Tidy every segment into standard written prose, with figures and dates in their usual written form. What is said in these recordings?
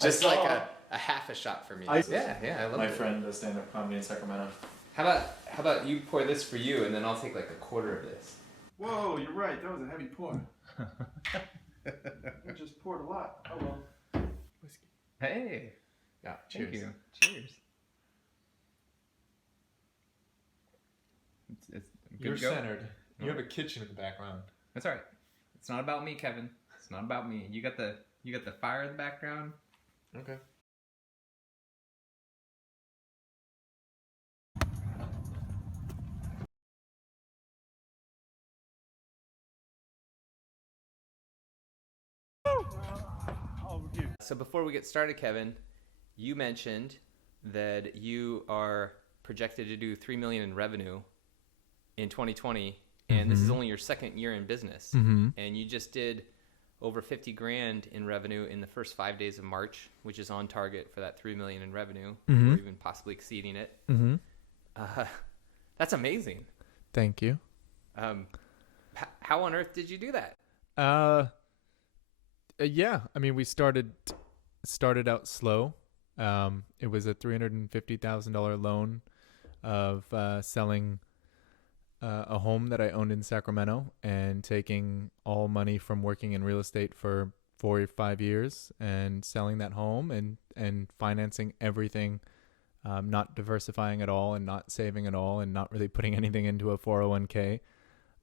Just like a half a shot for me. I love My it. friend does stand-up comedy in Sacramento. How about you pour this for you, and then I'll take like a quarter of this. Whoa, you're right. That was a heavy pour. I just poured a lot. Oh well. Whiskey. Hey. Yeah, Thank cheers. you. Cheers. It's good You're to go? centered. You have a kitchen in the background. That's all right. It's not about me, Kevin. It's not about me. You got the fire in the background. Okay. So before we get started, Kevin, you mentioned that you are projected to do $3 million in revenue in 2020, and this is only your second year in business, and you just did over 50 grand in revenue in the first 5 days of March, which is on target for that 3 million in revenue, or even possibly exceeding it. That's amazing. Thank you. How on earth did you do that? Yeah, I mean, we started out slow. It was a $350,000 loan of selling a home that I owned in Sacramento and taking all money from working in real estate for 4 or 5 years and selling that home and financing everything, not diversifying at all and not saving at all and not really putting anything into a 401k,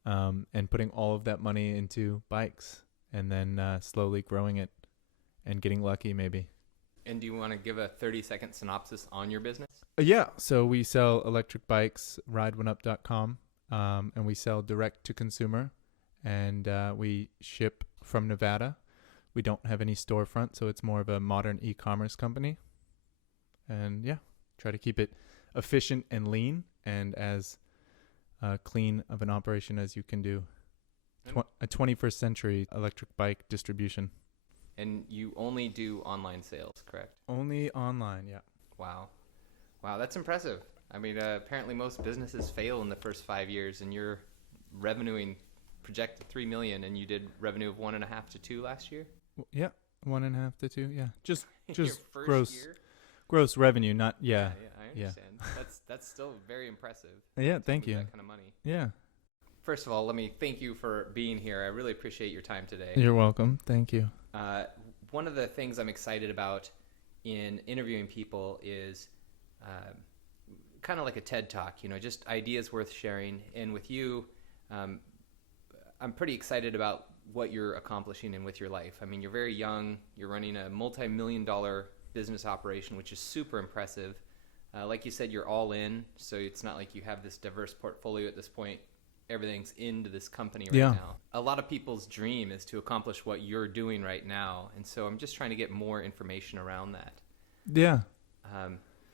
and putting all of that money into bikes and then slowly growing it and getting lucky maybe. And do you want to give a 30-second synopsis on your business? Yeah, so we sell electric bikes, rideoneup.com, and we sell direct to consumer, and we ship from Nevada. We don't have any storefront, so it's more of a modern e-commerce company. And yeah, try to keep it efficient and lean and as clean of an operation as you can do. A 21st century electric bike distribution. And you only do online sales, correct? Only online, yeah. Wow, that's impressive. I mean, apparently most businesses fail in the first 5 years, and you're revenuing projected 3 million, and you did revenue of 1.5 to 2 last year. Yeah, 1.5 to 2. Yeah, just Your first gross year? gross revenue, not Yeah, I understand. That's still very impressive. Yeah, thank you. That kind of money. Yeah, First of all, let me thank you for being here. I really appreciate your time today. you're welcome. Thank you. One of the things I'm excited about in interviewing people is kind of like a TED Talk, just ideas worth sharing. And with you, I'm pretty excited about what you're accomplishing and with your life. I mean, you're very young. You're running a multi-million-dollar business operation, which is super impressive. Like you said, you're all in, so it's not like you have this diverse portfolio at this point. Everything's into this company right now. A lot of people's dream is to accomplish what you're doing right now, and so I'm just trying to get more information around that. Yeah.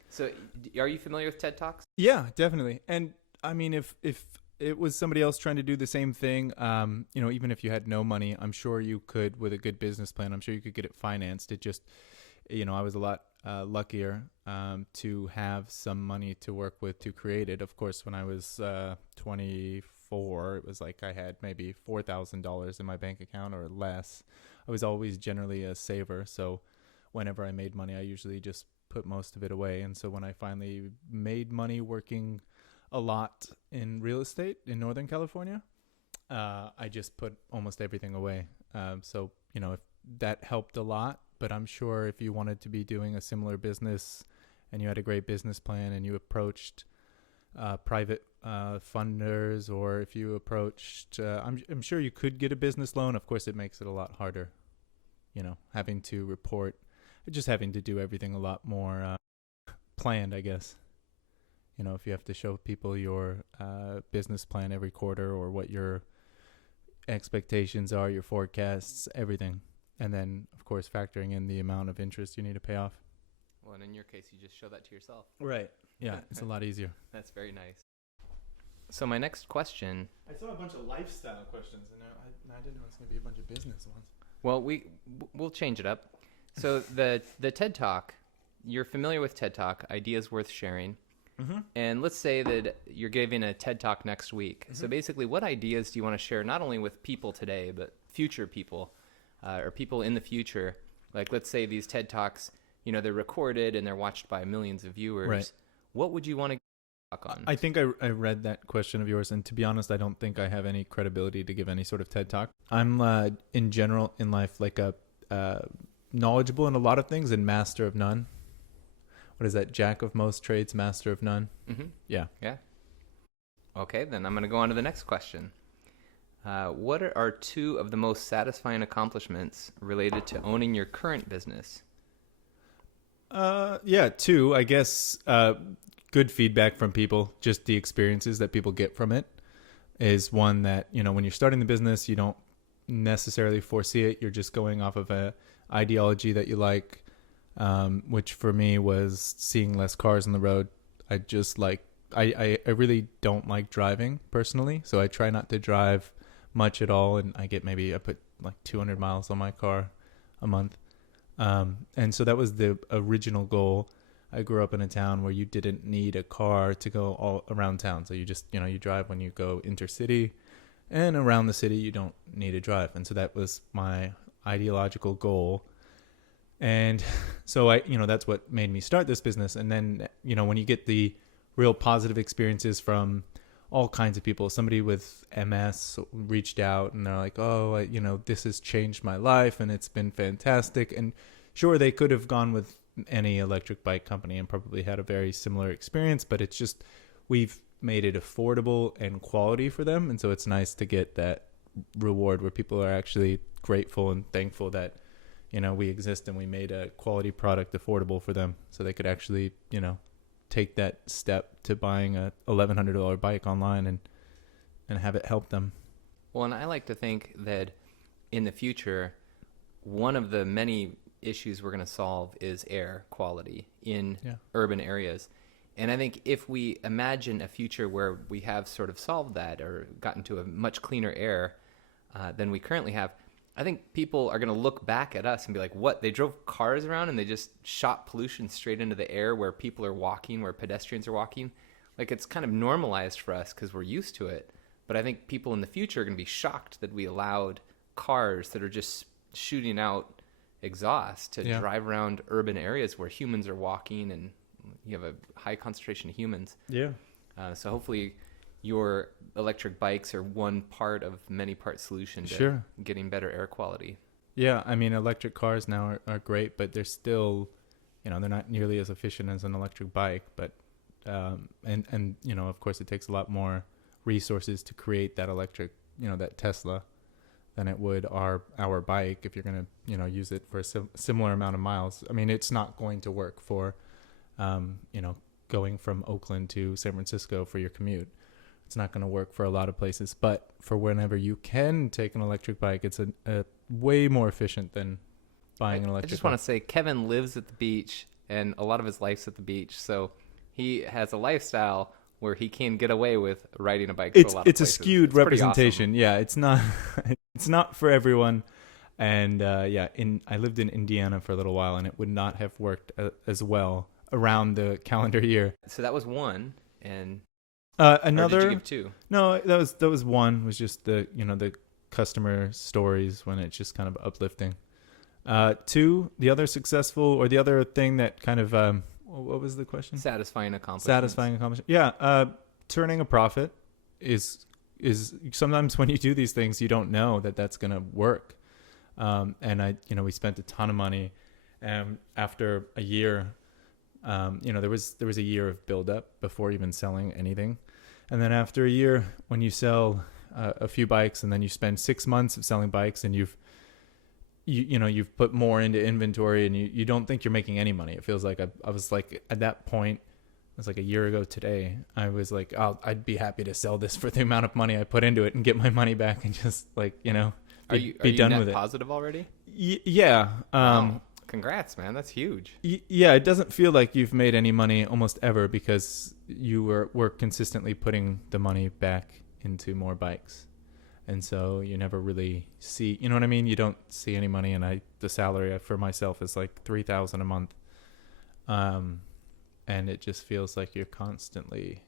So are you familiar with TED Talks? Yeah, definitely. And I mean, if it was somebody else trying to do the same thing, even if you had no money, I'm sure you could, with a good business plan, I'm sure you could get it financed. It just, I was a lot luckier to have some money to work with to create it. Of course, when I was 24, it was like I had maybe $4,000 in my bank account or less. I was always generally a saver, so whenever I made money, I usually just put most of it away. And so when I finally made money working a lot in real estate in Northern California, I just put almost everything away. So, if that helped a lot, but I'm sure if you wanted to be doing a similar business and you had a great business plan and you approached private funders, or if you approached, I'm sure you could get a business loan. Of course, it makes it a lot harder, having to report, just having to do everything a lot more planned, I guess. If you have to show people your business plan every quarter or what your expectations are, your forecasts, everything. And then, of course, factoring in the amount of interest you need to pay off. Well, and in your case, you just show that to yourself. Right. Yeah, it's a lot easier. That's very nice. So my next question. I saw a bunch of lifestyle questions, and I didn't know it was going to be a bunch of business ones. Well, we'll change it up. So the TED Talk, you're familiar with TED Talk, Ideas Worth Sharing. Mm-hmm. And let's say that you're giving a TED Talk next week. Mm-hmm. So basically, what ideas do you want to share not only with people today, but future people or people in the future Like, let's say these TED Talks, they're recorded and they're watched by millions of viewers. Right. What would you want to talk on? I think I read that question of yours, and to be honest, I don't think I have any credibility to give any sort of TED Talk. I'm in general in life like a knowledgeable in a lot of things and master of none. What is that? Jack of most trades, master of none. Mm-hmm. Yeah. Okay, then I'm going to go on to the next question. What are two of the most satisfying accomplishments related to owning your current business? Yeah, two, I guess. Good feedback from people, just the experiences that people get from it is one that, when you're starting the business, you don't necessarily foresee it. You're just going off of a ideology that you like, which for me was seeing less cars on the road. I just I really don't like driving personally, so I try not to drive much at all, and I put like 200 miles on my car a month. And so that was the original goal. I grew up in a town where you didn't need a car to go all around town. So you just, you drive when you go intercity, and around the city you don't need a drive. And so that was my ideological goal. And so that's what made me start this business. And then, when you get the real positive experiences from all kinds of people, somebody with MS reached out and they're like, oh, this has changed my life and it's been fantastic. And sure, they could have gone with any electric bike company and probably had a very similar experience, but it's just, we've made it affordable and quality for them. And so it's nice to get that reward where people are actually grateful and thankful that, we exist and we made a quality product affordable for them so they could actually, take that step to buying a $1,100 bike online and have it help them. Well, and I like to think that in the future, one of the many issues we're going to solve is air quality in urban areas. And I think if we imagine a future where we have sort of solved that or gotten to a much cleaner air than we currently have, I think people are going to look back at us and be like, what? They drove cars around and they just shot pollution straight into the air where people are walking, where pedestrians are walking. Like, it's kind of normalized for us because we're used to it. But I think people in the future are going to be shocked that we allowed cars that are just shooting out exhaust to drive around urban areas where humans are walking and you have a high concentration of humans. Yeah. So hopefully your electric bikes are one part of many part solution to getting better air quality. Yeah. I mean, electric cars now are great, but they're still, they're not nearly as efficient as an electric bike, but, and of course it takes a lot more resources to create that electric, that Tesla than it would our bike if you're going to, use it for a similar amount of miles. I mean, it's not going to work for, going from Oakland to San Francisco for your commute. It's not going to work for a lot of places, but for whenever you can take an electric bike, it's a way more efficient than buying an electric bike. I just want to say Kevin lives at the beach and a lot of his life's at the beach. So he has a lifestyle where he can get away with riding a bike to a lot of places. It's a skewed representation. Awesome. Yeah, it's not for everyone. And I lived in Indiana for a little while, and it would not have worked as well around the calendar year. So that was one, and another. Or did you give two? No, that was one. Was just the customer stories when it's just kind of uplifting. Two, the other successful or the other thing that kind of what was the question? Satisfying accomplishment. Yeah. Turning a profit is sometimes when you do these things, you don't know that that's going to work. And we spent a ton of money. After a year, there was a year of buildup before even selling anything. And then after a year, when you sell a few bikes and then you spend 6 months of selling bikes and you've put more into inventory and you don't think you're making any money. It feels like I was like, at that point, it was like a year ago today, I was like, I'd be happy to sell this for the amount of money I put into it and get my money back and just like, be done with it. Positive already? Yeah. Wow. Congrats, man. That's huge. Yeah. It doesn't feel like you've made any money almost ever because you were consistently putting the money back into more bikes. And so you never really see, you know what I mean? You don't see any money. And the salary for myself is like $3,000 a month. And it just feels like you're constantly,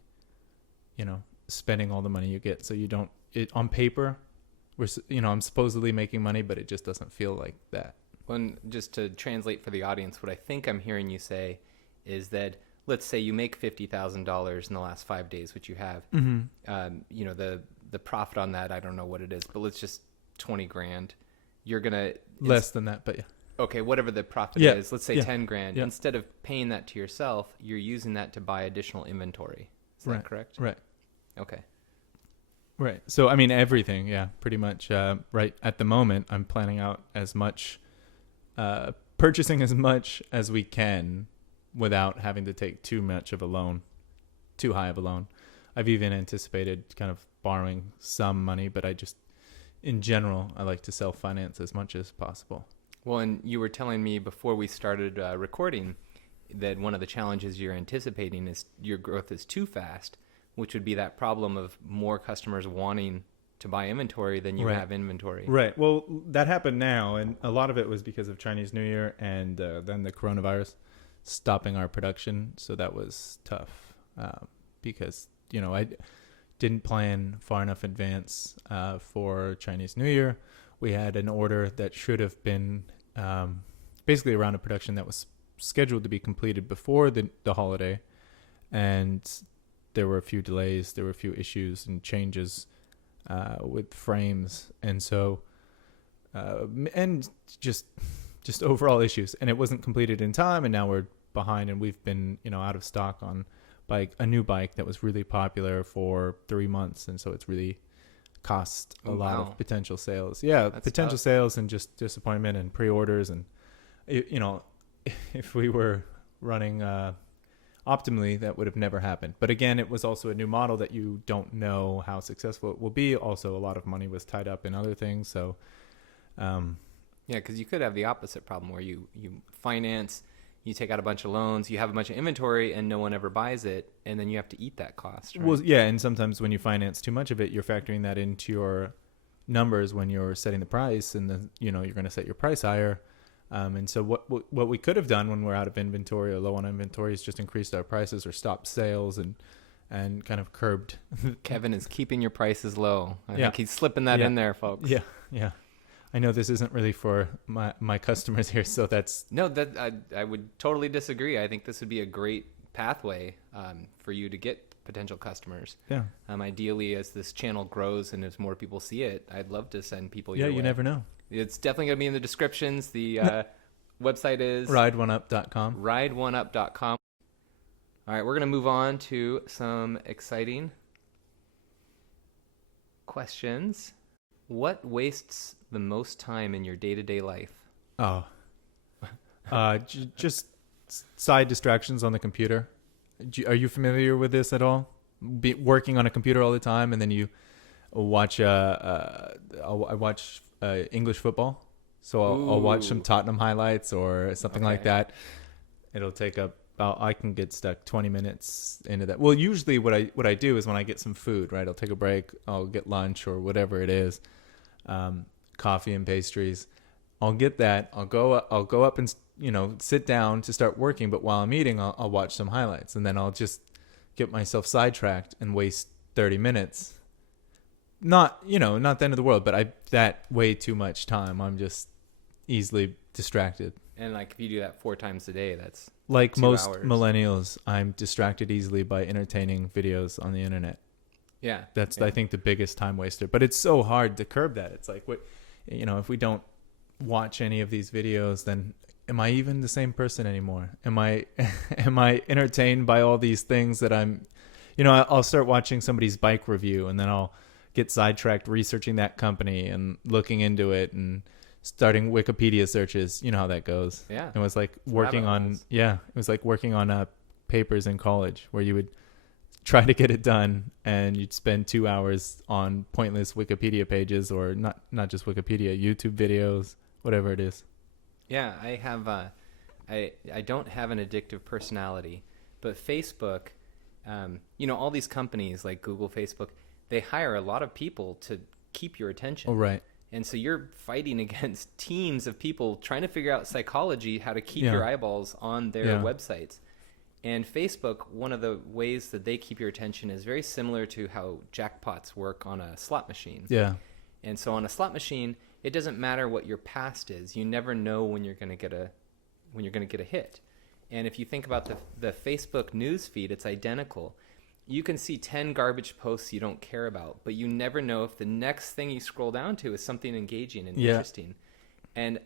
spending all the money you get. So you don't, on paper, I'm supposedly making money, but it just doesn't feel like that. Well, just to translate for the audience, what I think I'm hearing you say is that let's say you make $50,000 in the last 5 days, which you have. You know, the profit on that, I don't know what it is, but let's just 20 grand. You're gonna less than that, but yeah. Okay, whatever the profit Yeah. is, let's say Yeah. 10 grand. Yeah. Instead of paying that to yourself, you're using that to buy additional inventory. Is that correct? Right. Okay. Right. So, I mean, everything, yeah, pretty much. Right at the moment, I'm planning out as much, purchasing as much as we can without having to take too much of a loan, too high of a loan. I've even anticipated kind of borrowing some money, but in general, I like to self-finance as much as possible. Well, and you were telling me before we started recording that one of the challenges you're anticipating is your growth is too fast, which would be that problem of more customers wanting to buy inventory than you have inventory. Right. Well, that happened now, and a lot of it was because of Chinese New Year and then the coronavirus stopping our production. So that was tough because, I didn't plan far enough advance for Chinese New Year. We had an order that should have been basically around a production that was scheduled to be completed before the holiday. And there were a few delays. There were a few issues and changes with frames. And so, and just overall issues. And it wasn't completed in time. And now we're behind and we've been, out of stock on a new bike that was really popular for 3 months. And so it's really cost a lot of potential sales. Yeah, that's potential tough. Sales and just disappointment and pre-orders. And, if we were running optimally, that would have never happened. But again, it was also a new model that you don't know how successful it will be. Also, a lot of money was tied up in other things. So, yeah, because you could have the opposite problem where you finance, you take out a bunch of loans, you have a bunch of inventory, and no one ever buys it, and then you have to eat that cost. Right? Well, yeah, and sometimes when you finance too much of it, you're factoring that into your numbers when you're setting the price, and then you're going to set your price higher. And so what we could have done when we're out of inventory or low on inventory is just increased our prices or stopped sales and kind of curbed. Kevin is keeping your prices low. I think he's slipping that in there, folks. Yeah. I know this isn't really for my customers here, so that's... No, that I would totally disagree. I think this would be a great pathway for you to get potential customers. Yeah. Ideally, as this channel grows and as more people see it, I'd love to send people your way. Yeah, you never know. It's definitely going to be in the descriptions. The website is... rideoneup.com. rideoneup.com. All right, we're going to move on to some exciting questions. What wastes the most time in your day-to-day life? Oh, just side distractions on the computer. Are you familiar with this at all? Working on a computer all the time, and then you watch. I watch English football, so I'll watch some Tottenham highlights or something like that. It'll take I can get stuck 20 minutes into that. Well, usually what I do is when I get some food, right? I'll take a break. I'll get lunch or whatever it is. Coffee and pastries. I'll get that. I'll go up and sit down to start working. But while I'm eating, I'll watch some highlights, and then I'll just get myself sidetracked and waste 30 minutes. Not the end of the world, but that way too much time. I'm just easily distracted. And if you do that 4 times a day, that's like 2 most hours. Millennials. I'm distracted easily by entertaining videos on the internet. Yeah, that's I think the biggest time waster. But it's so hard to curb that. It's like if we don't watch any of these videos, then am I even the same person anymore? Am I entertained by all these things that I'm? I'll start watching somebody's bike review, and then I'll get sidetracked researching that company and looking into it and starting Wikipedia searches. You know how that goes. Yeah, it was like working on papers in college where you would try to get it done, and you'd spend 2 hours on pointless Wikipedia pages, or not just Wikipedia, YouTube videos, whatever it is. Yeah, I have. I don't have an addictive personality, but Facebook, all these companies like Google, Facebook, they hire a lot of people to keep your attention. Oh, right. And so you're fighting against teams of people trying to figure out psychology, how to keep your eyeballs on their websites. And Facebook, one of the ways that they keep your attention is very similar to how jackpots work on a slot machine. Yeah. And so on a slot machine, it doesn't matter what your past is. You never know when you're going to get a hit. And if you think about the Facebook news feed, it's identical. You can see 10 garbage posts you don't care about, but you never know if the next thing you scroll down to is something engaging and interesting. And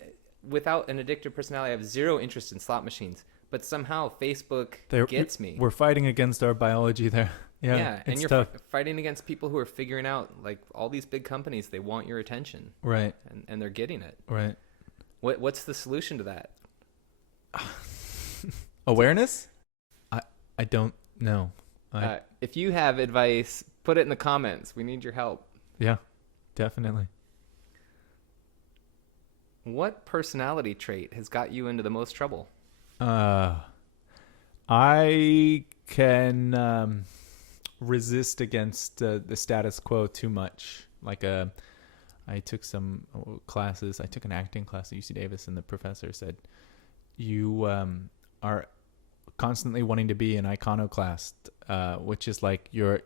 without an addictive personality, I have zero interest in slot machines, but somehow Facebook gets me. We're fighting against our biology there. Yeah, and you're fighting against people who are figuring out, like, all these big companies, they want your attention. Right. And they're getting it. Right. What's the solution to that? Awareness? I don't know. If you have advice, put it in the comments. We need your help. Yeah, definitely. What personality trait has got you into the most trouble? I can resist against the status quo too much. Like I took some classes. I took an acting class at UC Davis, and the professor said, "You are constantly wanting to be an iconoclast," which is like I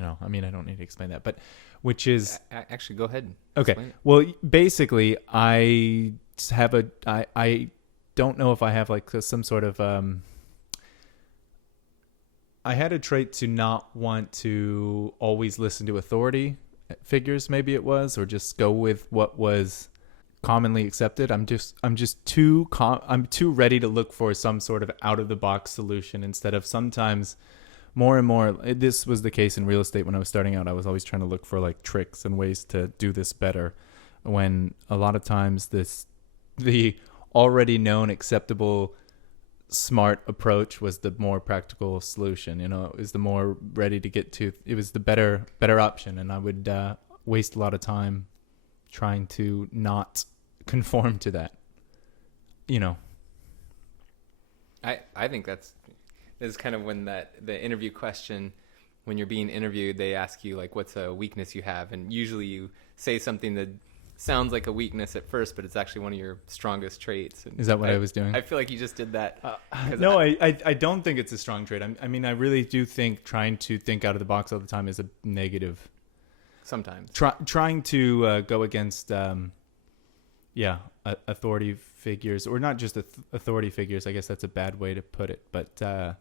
don't need to explain that, but which is actually, go ahead. Okay. Well, basically, I don't know if I have like some sort of I had a trait to not want to always listen to authority figures, maybe it was, or just go with what was commonly accepted. I'm too ready to look for some sort of out of the box solution instead of sometimes more and more. This was the case in real estate when I was starting out. I was always trying to look for like tricks and ways to do this better, when a lot of times the already known acceptable smart approach was the more practical solution. It was the more ready to get to. It was the better option, and I would waste a lot of time trying to not conform to that. I think this is kind of when the interview question, when you're being interviewed, they ask you like, what's a weakness you have, and usually you say something that sounds like a weakness at first, but it's actually one of your strongest traits. And is that what I was doing? I feel like you just did that. No, I don't think it's a strong trait. I mean, I really do think trying to think out of the box all the time is a negative. Sometimes. Trying to go against, authority figures, or not just authority figures. I guess that's a bad way to put it, but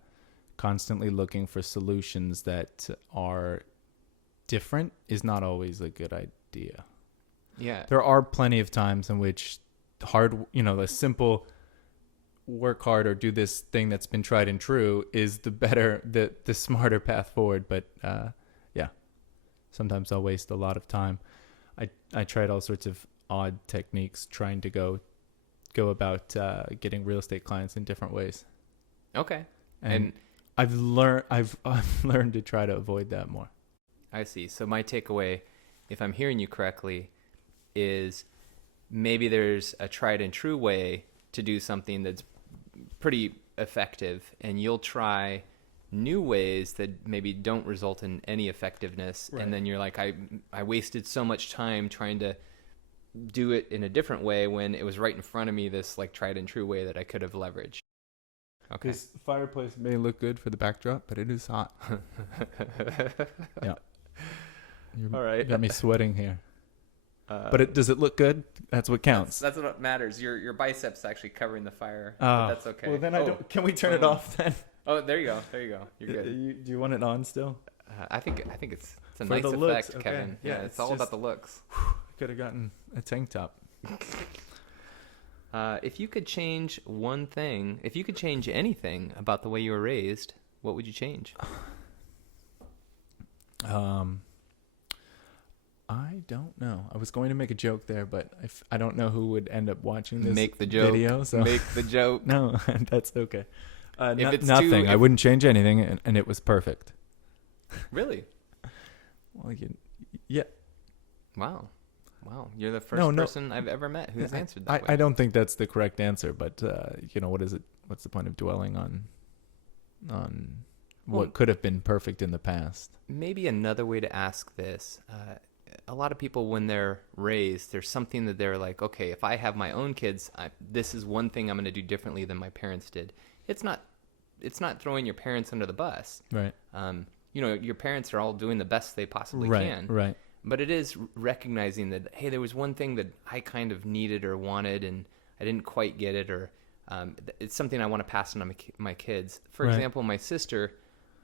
constantly looking for solutions that are different is not always a good idea. Yeah. There are plenty of times in which the simple work hard or do this thing that's been tried and true is the smarter path forward. But sometimes I'll waste a lot of time. I tried all sorts of odd techniques trying to go about getting real estate clients in different ways. Okay. And I've learned to try to avoid that more. I see. So my takeaway, if I'm hearing you correctly, is maybe there's a tried and true way to do something that's pretty effective, and you'll try new ways that maybe don't result in any effectiveness. Right. And then you're like, I wasted so much time trying to do it in a different way when it was right in front of me, this like tried and true way that I could have leveraged. Okay. This fireplace may look good for the backdrop, but it is hot. Yeah. All right. You got me sweating here. But does it look good? That's what counts. That's what matters. Your biceps actually covering the fire. But that's okay. Well, then I don't. Can we turn it off then? Oh, there you go. You're good. Do you want it on still? I think it's a For nice the effect, looks, okay. Kevin. Yeah, it's all about the looks. Could have gotten a tank top. If you could change one thing, if you could change anything about the way you were raised, what would you change? I don't know. I was going to make a joke there, but I don't know who would end up watching this Make the joke. video. So. Make the joke. No, that's okay. If it's nothing. I wouldn't change anything, and it was perfect. Really? Well, yeah. Wow. You're the first person I've ever met who's answered that way. I don't think that's the correct answer, but what is it? What's the point of dwelling on what could have been perfect in the past? Maybe another way to ask this, a lot of people, when they're raised, there's something that they're like, okay, if I have my own kids, this is one thing I'm going to do differently than my parents did. It's not throwing your parents under the bus. Right. Your parents are all doing the best they possibly can. Right. But it is recognizing that, hey, there was one thing that I kind of needed or wanted, and I didn't quite get it, or it's something I want to pass on to my kids. For Right. example, my sister,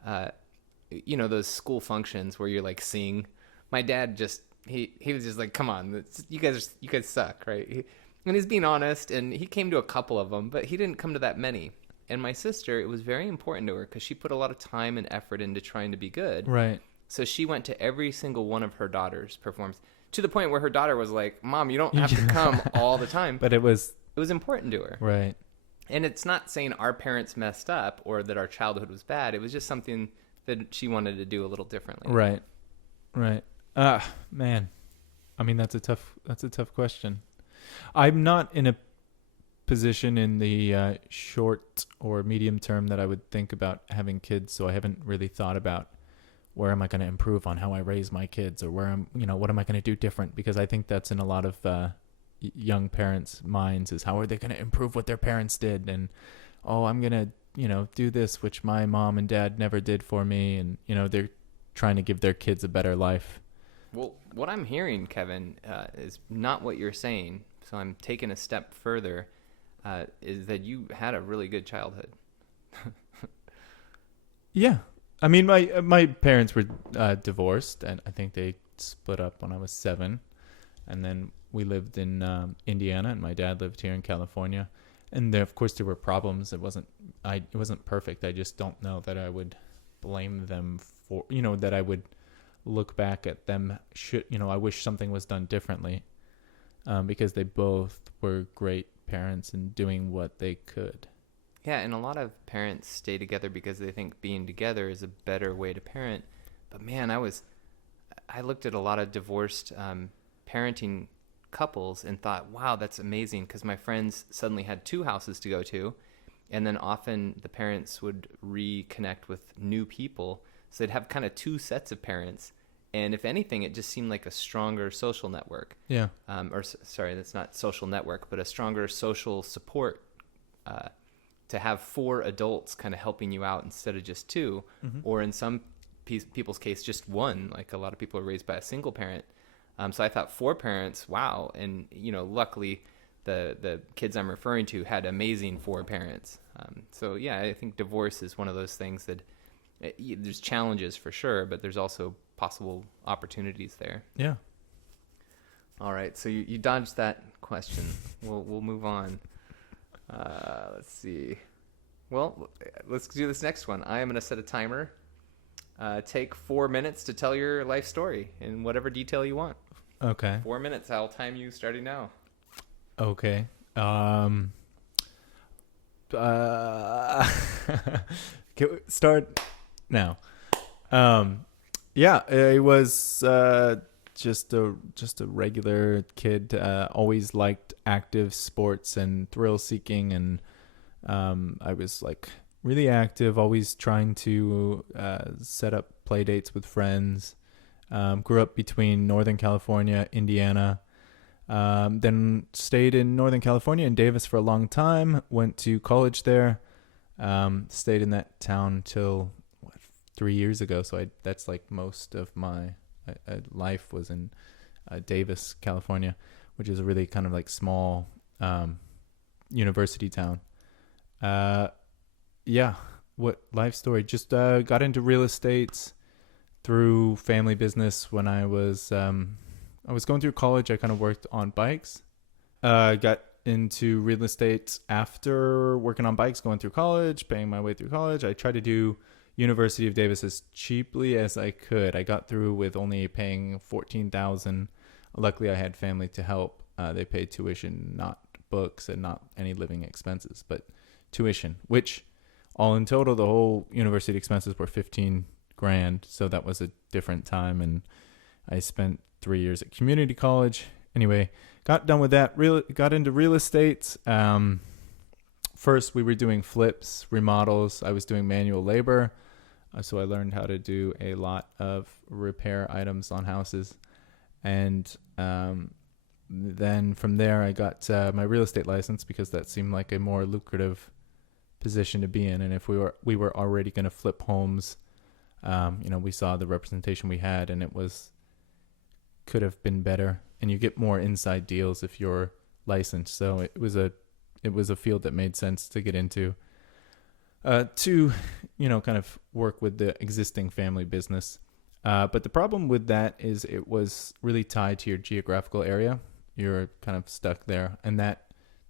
those school functions where you're like sing. My dad he was just like, come on, you guys suck, right? And he's being honest, and he came to a couple of them, but he didn't come to that many. And my sister, it was very important to her because she put a lot of time and effort into trying to be good. Right. So she went to every single one of her daughter's performances, to the point where her daughter was like, Mom, you don't have to come all the time. But it was important to her. right. And it's not saying our parents messed up or that our childhood was bad. It was just something that she wanted to do a little differently. Right. Right. Man. I mean, that's a tough question. I'm not in a position in the short or medium term that I would think about having kids, so I haven't really thought about where am I going to improve on how I raise my kids, or what am I going to do different, because I think that's in a lot of young parents' minds, is how are they going to improve what their parents did, and I'm going to do this which my mom and dad never did for me, and they're trying to give their kids a better life. Well, what I'm hearing, Kevin, is not what you're saying, so I'm taking a step further, is that you had a really good childhood. Yeah. I mean, my parents were divorced, and I think they split up when I was 7, and then we lived in Indiana, and my dad lived here in California. And there, of course, there were problems. It wasn't perfect. I just don't know that I would blame them for, that I would look back at them. I wish something was done differently, because they both were great parents and doing what they could. Yeah, and a lot of parents stay together because they think being together is a better way to parent. But man, I looked at a lot of divorced parenting couples and thought, wow, that's amazing, because my friends suddenly had 2 houses to go to, and then often the parents would reconnect with new people, so they'd have kind of 2 sets of parents, and if anything, it just seemed like a stronger social network. Yeah. Sorry, that's not social network, but a stronger social support, to have 4 adults kind of helping you out instead of just 2, Mm-hmm. or in some people's case, just 1, like a lot of people are raised by a single parent. So I thought 4 parents, wow. And, luckily the kids I'm referring to had amazing 4 parents. So yeah, I think divorce is one of those things that there's challenges for sure, but there's also possible opportunities there. Yeah. All right. So you dodged that question. We'll move on. Let's see. Well, let's do this next one. I am going to set a timer. Take 4 minutes to tell your life story in whatever detail you want. Okay. 4 minutes. I'll time you starting now. Okay. Can we start now? Yeah, I was just a regular kid. Always liked active sports and thrill seeking, and I was like really active, always trying to set up play dates with friends. Grew up between Northern California, Indiana. Then stayed in Northern California in Davis for a long time. Went to college there. Stayed in that town till 3 years ago. So that's like most of my life was in Davis, California, which is a really kind of like small university town. Yeah, what life story? Just got into real estate through family business when I was going through college. I kind of worked on bikes. Got into real estate after working on bikes, going through college, paying my way through college. I tried to do University of Davis as cheaply as I could. I got through with only paying $14,000. Luckily, I had family to help. They paid tuition, not books, and not any living expenses, but tuition, which all in total, the whole university expenses were $15,000. So that was a different time, and I spent 3 years at community college. Anyway, got done with that. Got into real estate. First, we were doing flips, remodels. I was doing manual labor, so I learned how to do a lot of repair items on houses. And then from there, I got my real estate license because that seemed like a more lucrative position to be in. And if we were already going to flip homes, we saw the representation we had, and it was could have been better, and you get more inside deals if you're licensed. So it was a field that made sense to get into, to kind of work with the existing family business. But the problem with that is it was really tied to your geographical area. You're kind of stuck there, and the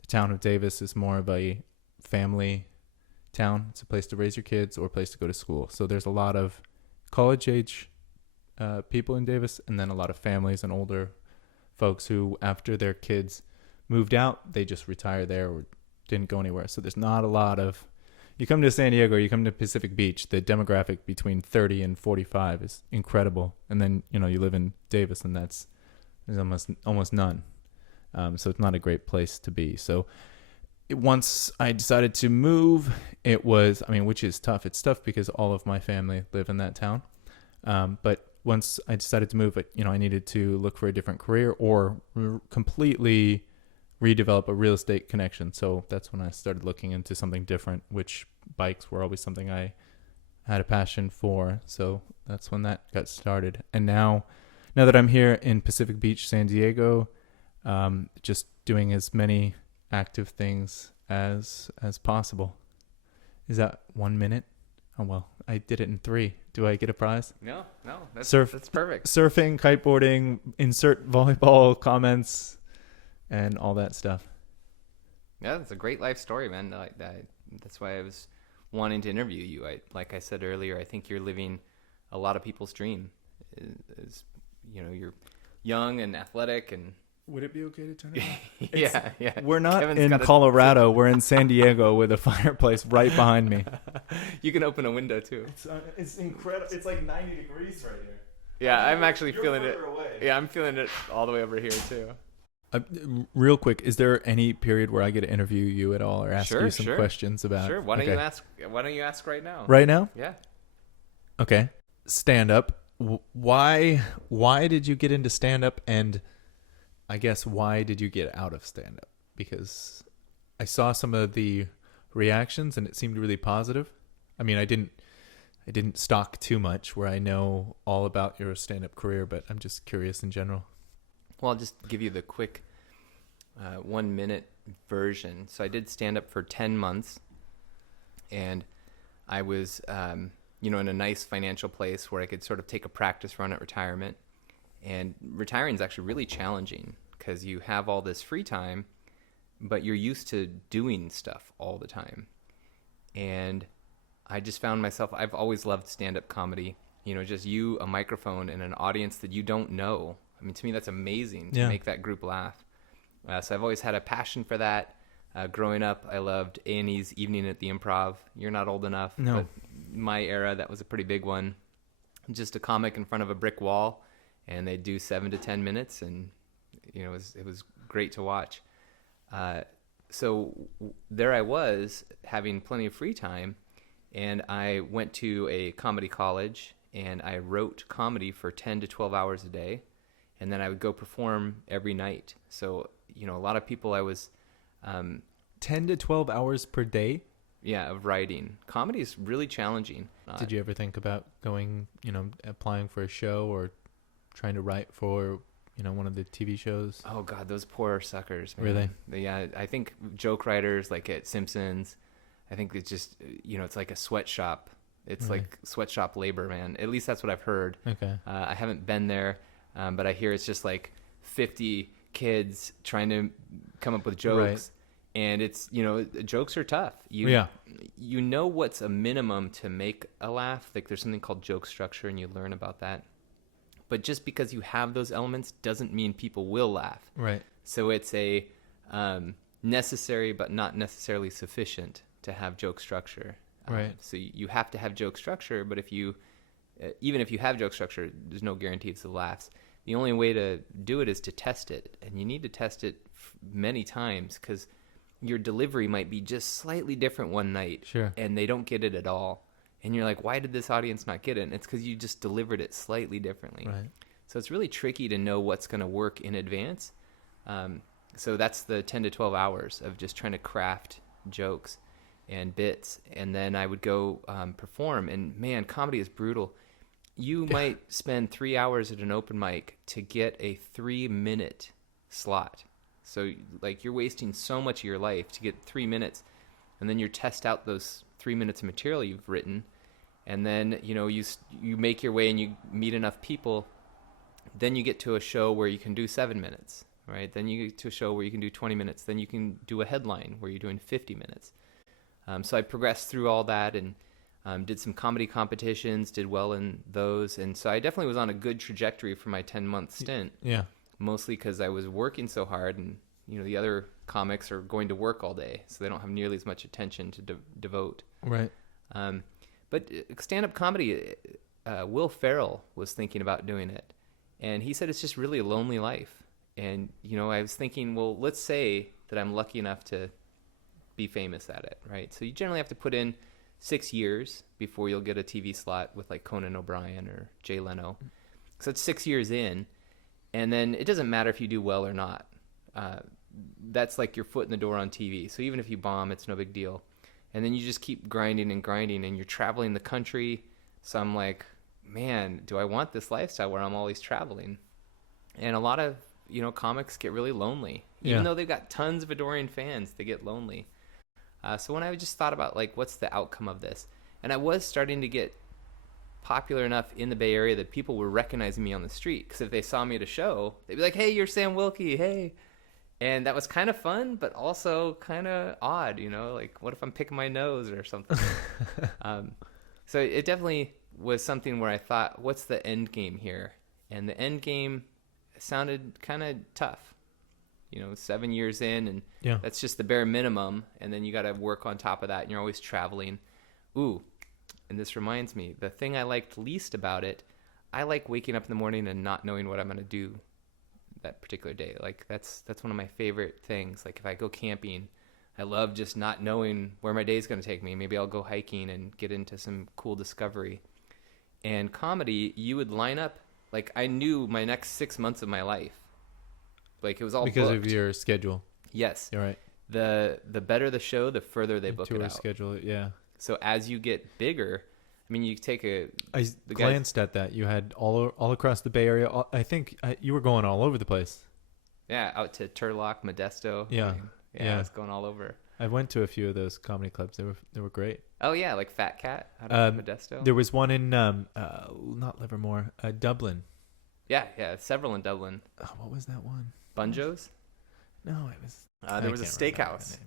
town of Davis is more of a family town. It's a place to raise your kids or a place to go to school. So there's a lot of college age people in Davis, and then a lot of families and older folks who, after their kids moved out, they just retire there or didn't go anywhere. So there's not a lot of, you come to San Diego, you come to Pacific Beach, the demographic between 30 and 45 is incredible. And then, you live in Davis, and there's almost none. So it's not a great place to be. So once I decided to move, it was, which is tough. It's tough because all of my family live in that town. But once I decided to move, I needed to look for a different career or completely redevelop a real estate connection. So that's when I started looking into something different, which bikes were always something I had a passion for. So that's when that got started. And now that I'm here in Pacific Beach, San Diego, just doing as many active things as possible. Is that 1 minute? Oh, well, I did it in 3. Do I get a prize? No, that's perfect. Surfing, kiteboarding, insert volleyball comments, and all that stuff. Yeah, that's a great life story, man. That's why I was wanting to interview you. Like I said earlier, I think you're living a lot of people's dream. You're young and athletic and... Would it be okay to turn it on? Yeah. We're not in Colorado. We're in San Diego with a fireplace right behind me. You can open a window too. It's incredible. It's like 90 degrees right here. Yeah, I'm actually feeling it. Away. Yeah, I'm feeling it all the way over here too. Real quick, is there any period where I get to interview you at all or ask you some Sure. questions about? Sure. Why don't you ask right now? Right now? Yeah. Okay. Stand up. Why did you get into stand up, and I guess why did you get out of stand up? Because I saw some of the reactions and it seemed really positive. I didn't stalk too much where I know all about your stand up career, but I'm just curious in general. Well, I'll just give you the quick 1 minute version. So I did stand up for 10 months, and I was, in a nice financial place where I could sort of take a practice run at retirement. And retiring is actually really challenging because you have all this free time, but you're used to doing stuff all the time. And I just found myself, I've always loved stand-up comedy, just you, a microphone, and an audience that you don't know. To me, that's amazing to make that group laugh. So I've always had a passion for that. Growing up, I loved A&E's Evening at the Improv. You're not old enough, but my era, that was a pretty big one. Just a comic in front of a brick wall, and they'd do 7 to 10 minutes, and it was great to watch. So there I was having plenty of free time, and I went to a comedy college, and I wrote comedy for 10 to 12 hours a day, and then I would go perform every night. So a lot of people I was 10 to 12 hours per day. Yeah, of writing. Comedy is really challenging. Did you ever think about going, applying for a show or trying to write for, one of the TV shows? Oh God, those poor suckers, man. Really? Yeah, I think joke writers like at Simpsons, I think it's just, it's like a sweatshop. It's like sweatshop labor, man. At least that's what I've heard. Okay. I haven't been there, but I hear it's just like 50 kids trying to come up with jokes. Right. And it's, jokes are tough. You know what's a minimum to make a laugh. Like there's something called joke structure, and you learn about that. But just because you have those elements doesn't mean people will laugh. Right. So it's a necessary but not necessarily sufficient to have joke structure. Right. So you have to have joke structure, but even if you have joke structure, there's no guarantee it's the laughs. The only way to do it is to test it, and you need to test it many times because your delivery might be just slightly different one night. Sure. And they don't get it at all. And you're like, why did this audience not get it? And it's because you just delivered it slightly differently. Right. So it's really tricky to know what's going to work in advance. So that's the 10 to 12 hours of just trying to craft jokes and bits. And then I would go perform. And man, comedy is brutal. you might spend 3 hours at an open mic to get a 3-minute slot. So like you're wasting so much of your life to get 3 minutes, and then you test out those 3 minutes of material you've written, and then you make your way and you meet enough people, then you get to a show where you can do 7 minutes, right? Then you get to a show where you can do 20 minutes. Then you can do a headline where you're doing 50 minutes. So I progressed through all that and did some comedy competitions, did well in those. And so I definitely was on a good trajectory for my 10-month stint. Yeah. Mostly because I was working so hard, and the other comics are going to work all day, so they don't have nearly as much attention to devote. Right. But stand-up comedy, Will Ferrell was thinking about doing it, and he said it's just really a lonely life. And I was thinking, well, let's say that I'm lucky enough to be famous at it, right? So you generally have to put in 6 years before you'll get a TV slot with like Conan O'Brien or Jay Leno. So it's 6 years in. And then it doesn't matter if you do well or not. That's like your foot in the door on TV. So even if you bomb, it's no big deal. And then you just keep grinding, and you're traveling the country. So I'm like, man, do I want this lifestyle where I'm always traveling? And a lot of, comics get really lonely. Even though they've got tons of adoring fans, they get lonely. So when I just thought about, like, what's the outcome of this? And I was starting to get popular enough in the Bay Area that people were recognizing me on the street, because if they saw me at a show, they'd be like, hey, you're Sam Wilkie, hey. And that was kind of fun, but also kind of odd, like, what if I'm picking my nose or something? So it definitely was something where I thought, what's the end game here? And the end game sounded kind of tough, 7 years in, and that's just the bare minimum, and then you got to work on top of that, and you're always traveling. And this reminds me, the thing I liked least about it, I like waking up in the morning and not knowing what I'm going to do that particular day. Like that's one of my favorite things. Like if I go camping, I love just not knowing where my day is going to take me. Maybe I'll go hiking and get into some cool discovery. And comedy, you would line up, like I knew my next 6 months of my life. Like it was all because booked. of your schedule. Yes. You're right. The better the show, the further they book it Tour out. schedule, yeah. So as you get bigger, I mean, you take I glanced at that. You had all across the Bay Area. I think you were going all over the place. Yeah, out to Turlock, Modesto. Yeah. I was going all over. I went to a few of those comedy clubs. They were great. Oh yeah, like Fat Cat out of Modesto. There was one in not Livermore, Dublin. Yeah, several in Dublin. What was that one? Bunjo's? No, it was. There was a steakhouse.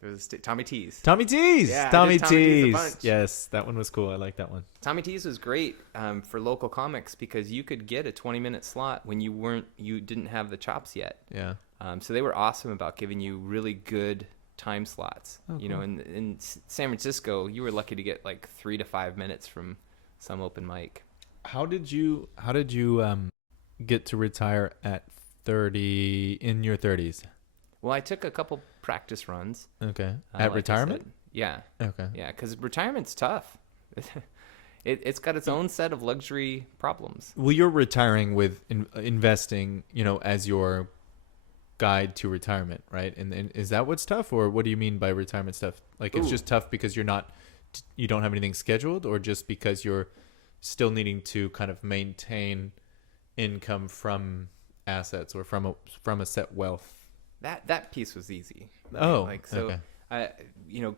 There was Tommy T's. Tommy T's. Yeah, Tommy T's. T's. Yes, that one was cool. I like that one. Tommy T's was great for local comics because you could get a 20-minute slot when you didn't have the chops yet. Yeah. So they were awesome about giving you really good time slots. Oh, cool. In San Francisco, you were lucky to get like 3 to 5 minutes from some open mic. How did you get to retire at 30 in your 30s? Well, I took a couple practice runs. Okay. At like retirement? Yeah. Okay. Yeah, because retirement's tough. It's got its own set of luxury problems. Well, you're retiring with investing, as your guide to retirement, right? And is that what's tough, or what do you mean by retirement stuff? Like it's just tough because you don't have anything scheduled, or just because you're still needing to kind of maintain income from assets or from a set wealth? That piece was easy. Right? Oh, so okay.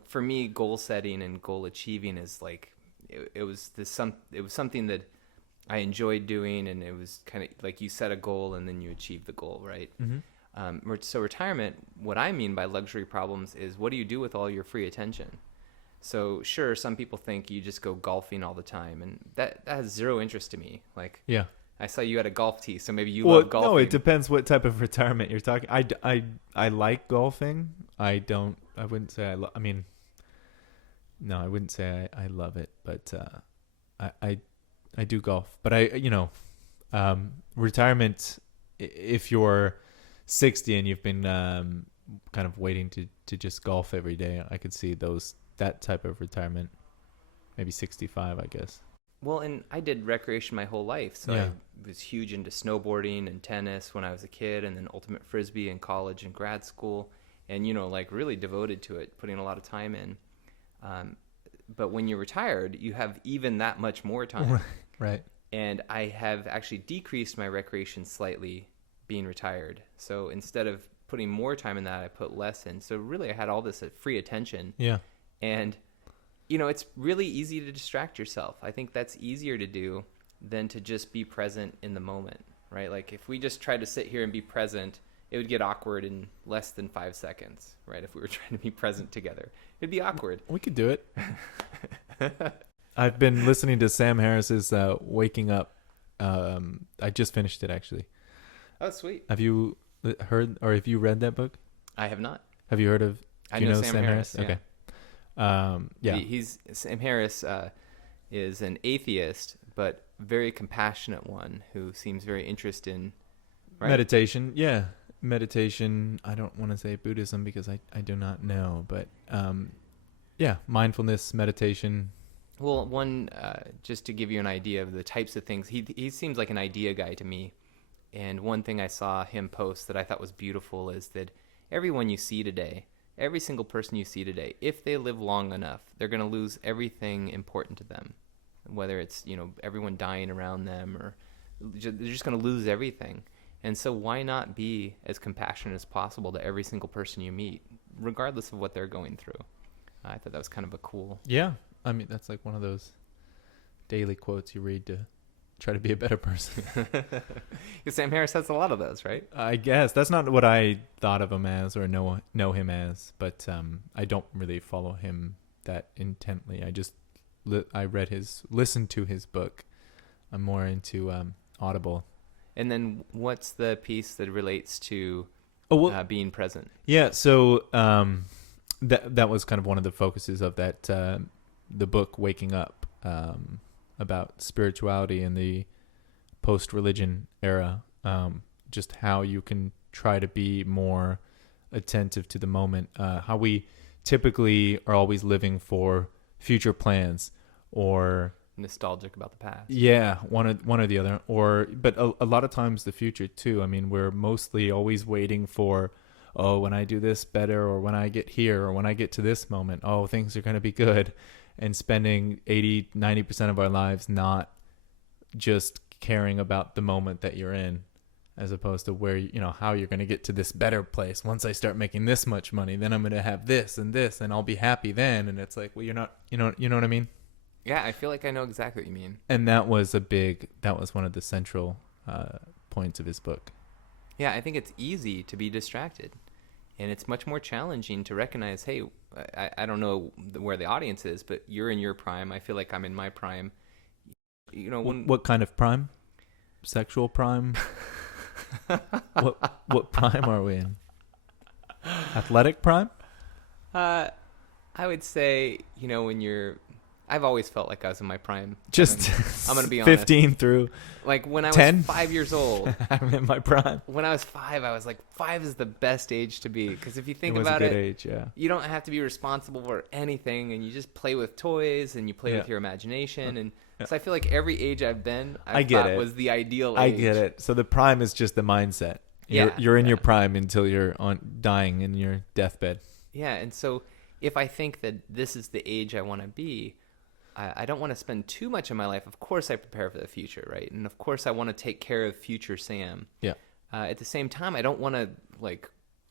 For me, goal setting and goal achieving is like it was something that I enjoyed doing, and it was kind of like you set a goal and then you achieve the goal, right? Mm-hmm. So retirement, what I mean by luxury problems is what do you do with all your free attention? So sure, some people think you just go golfing all the time, and that has zero interest to me. Like yeah. I saw you at a golf tee, so maybe you love golfing. No, it depends what type of retirement you're talking. I like golfing. I wouldn't say I mean, no, I wouldn't say I love it, but I do golf. But retirement, if you're 60 and you've been kind of waiting to just golf every day, I could see that type of retirement. Maybe 65, I guess. Well, and I did recreation my whole life, so I was huge into snowboarding and tennis when I was a kid, and then ultimate frisbee in college and grad school, and like really devoted to it, putting a lot of time in. But when you're retired, you have even that much more time. Right. And I have actually decreased my recreation slightly being retired. So instead of putting more time in that, I put less in. So really I had all this free attention. Yeah. And, it's really easy to distract yourself. I think that's easier to do than to just be present in the moment, right? Like if we just tried to sit here and be present, it would get awkward in less than 5 seconds, right? If we were trying to be present together, it'd be awkward. We could do it. I've been listening to Sam Harris's Waking Up. I just finished it, actually. Oh, sweet. Have you heard or have you read that book? I have not. Have you heard of? I know Sam Harris. Yeah. Okay. Yeah. Sam Harris is an atheist, but very compassionate one who seems very interested in meditation. Yeah, meditation. I don't want to say Buddhism because I do not know, but yeah, mindfulness, meditation. Well, one just to give you an idea of the types of things, he seems like an idea guy to me. And one thing I saw him post that I thought was beautiful is that everyone you see today, every single person you see today, if they live long enough, they're going to lose everything important to them. Whether it's, everyone dying around them or they're just going to lose everything. And so why not be as compassionate as possible to every single person you meet, regardless of what they're going through? I thought that was kind of a cool... Yeah. I mean, that's like one of those daily quotes you read to try to be a better person. Sam Harris has a lot of those, right? I guess that's not what I thought of him as or know him as, but I don't really follow him that intently. I just listened to his book. I'm more into Audible. And then what's the piece that relates to being present? Yeah, so that was kind of one of the focuses of that the book Waking Up, about spirituality in the post-religion era, just how you can try to be more attentive to the moment, how we typically are always living for future plans or nostalgic about the past. Yeah, one or the other, but a lot of times the future too. I mean, we're mostly always waiting for, when I do this better, or when I get here, or when I get to this moment, things are going to be good. And spending 80-90% of our lives not just caring about the moment that you're in, as opposed to where, how you're going to get to this better place. Once I start making this much money, then I'm going to have this, and I'll be happy then. And it's like, well, you're not, you know what I mean? Yeah, I feel like I know exactly what you mean. And that was one of the central points of his book. Yeah, I think it's easy to be distracted. And it's much more challenging to recognize, hey, I don't know where the audience is, but you're in your prime. I feel like I'm in my prime. What kind of prime? Sexual prime? What prime are we in? Athletic prime? I would say, when you're... I've always felt like I was in my prime. Just I'm going to be honest. 15 through like when I 10? was 5 years old. I'm in my prime. When I was 5, I was like, 5 is the best age to be. Because if you think it was about a good it, age, yeah. You don't have to be responsible for anything. And you just play with toys and you play with your imagination. And so I feel like every age I've been, I thought was the ideal age. I get it. So the prime is just the mindset. You're in your prime until you're dying in your deathbed. Yeah. And so if I think that this is the age I want to be, I don't want to spend too much of my life. Of course, I prepare for the future, right? And of course, I want to take care of future Sam. Yeah. At the same time, I don't want to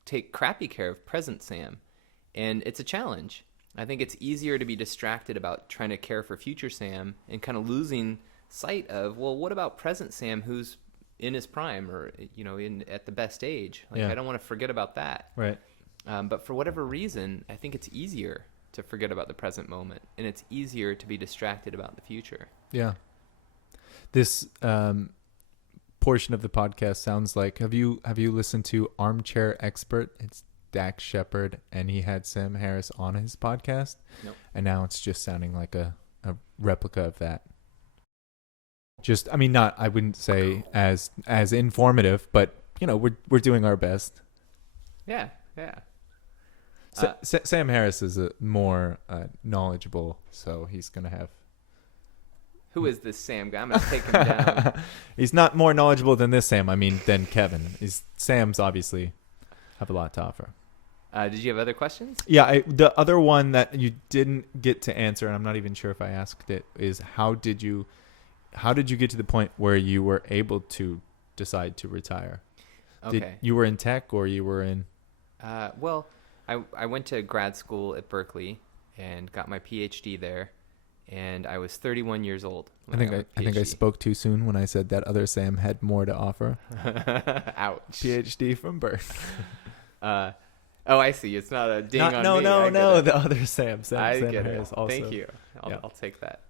take crappy care of present Sam, and it's a challenge. I think it's easier to be distracted about trying to care for future Sam and kind of losing sight of, well, what about present Sam, who's in his prime or at the best age? I don't want to forget about that. Right. But for whatever reason, I think it's easier to forget about the present moment, and it's easier to be distracted about the future. Yeah. This portion of the podcast sounds like, have you listened to Armchair Expert? It's Dax Shepard, and he had Sam Harris on his podcast. Nope. And now it's just sounding like a replica of that. Just, I mean, not, I wouldn't say as informative, but we're doing our best. Yeah. Yeah. Sam Harris is more knowledgeable, so he's going to have... Who is this Sam guy? I'm going to take him down. He's not more knowledgeable than this Sam, than Kevin. Sam's obviously have a lot to offer. Did you have other questions? Yeah, the other one that you didn't get to answer, and I'm not even sure if I asked it, is how did you how did you get to the point where you were able to decide to retire? Okay. You were in tech, or you were in? Well, I went to grad school at Berkeley and got my PhD there, and I was 31 years old. I think I spoke too soon when I said that other Sam had more to offer. Ouch. PhD from birth. Oh, I see. It's not a ding on me. No. The other Sam. I Sam get Harris it. also. Thank you. I'll take that.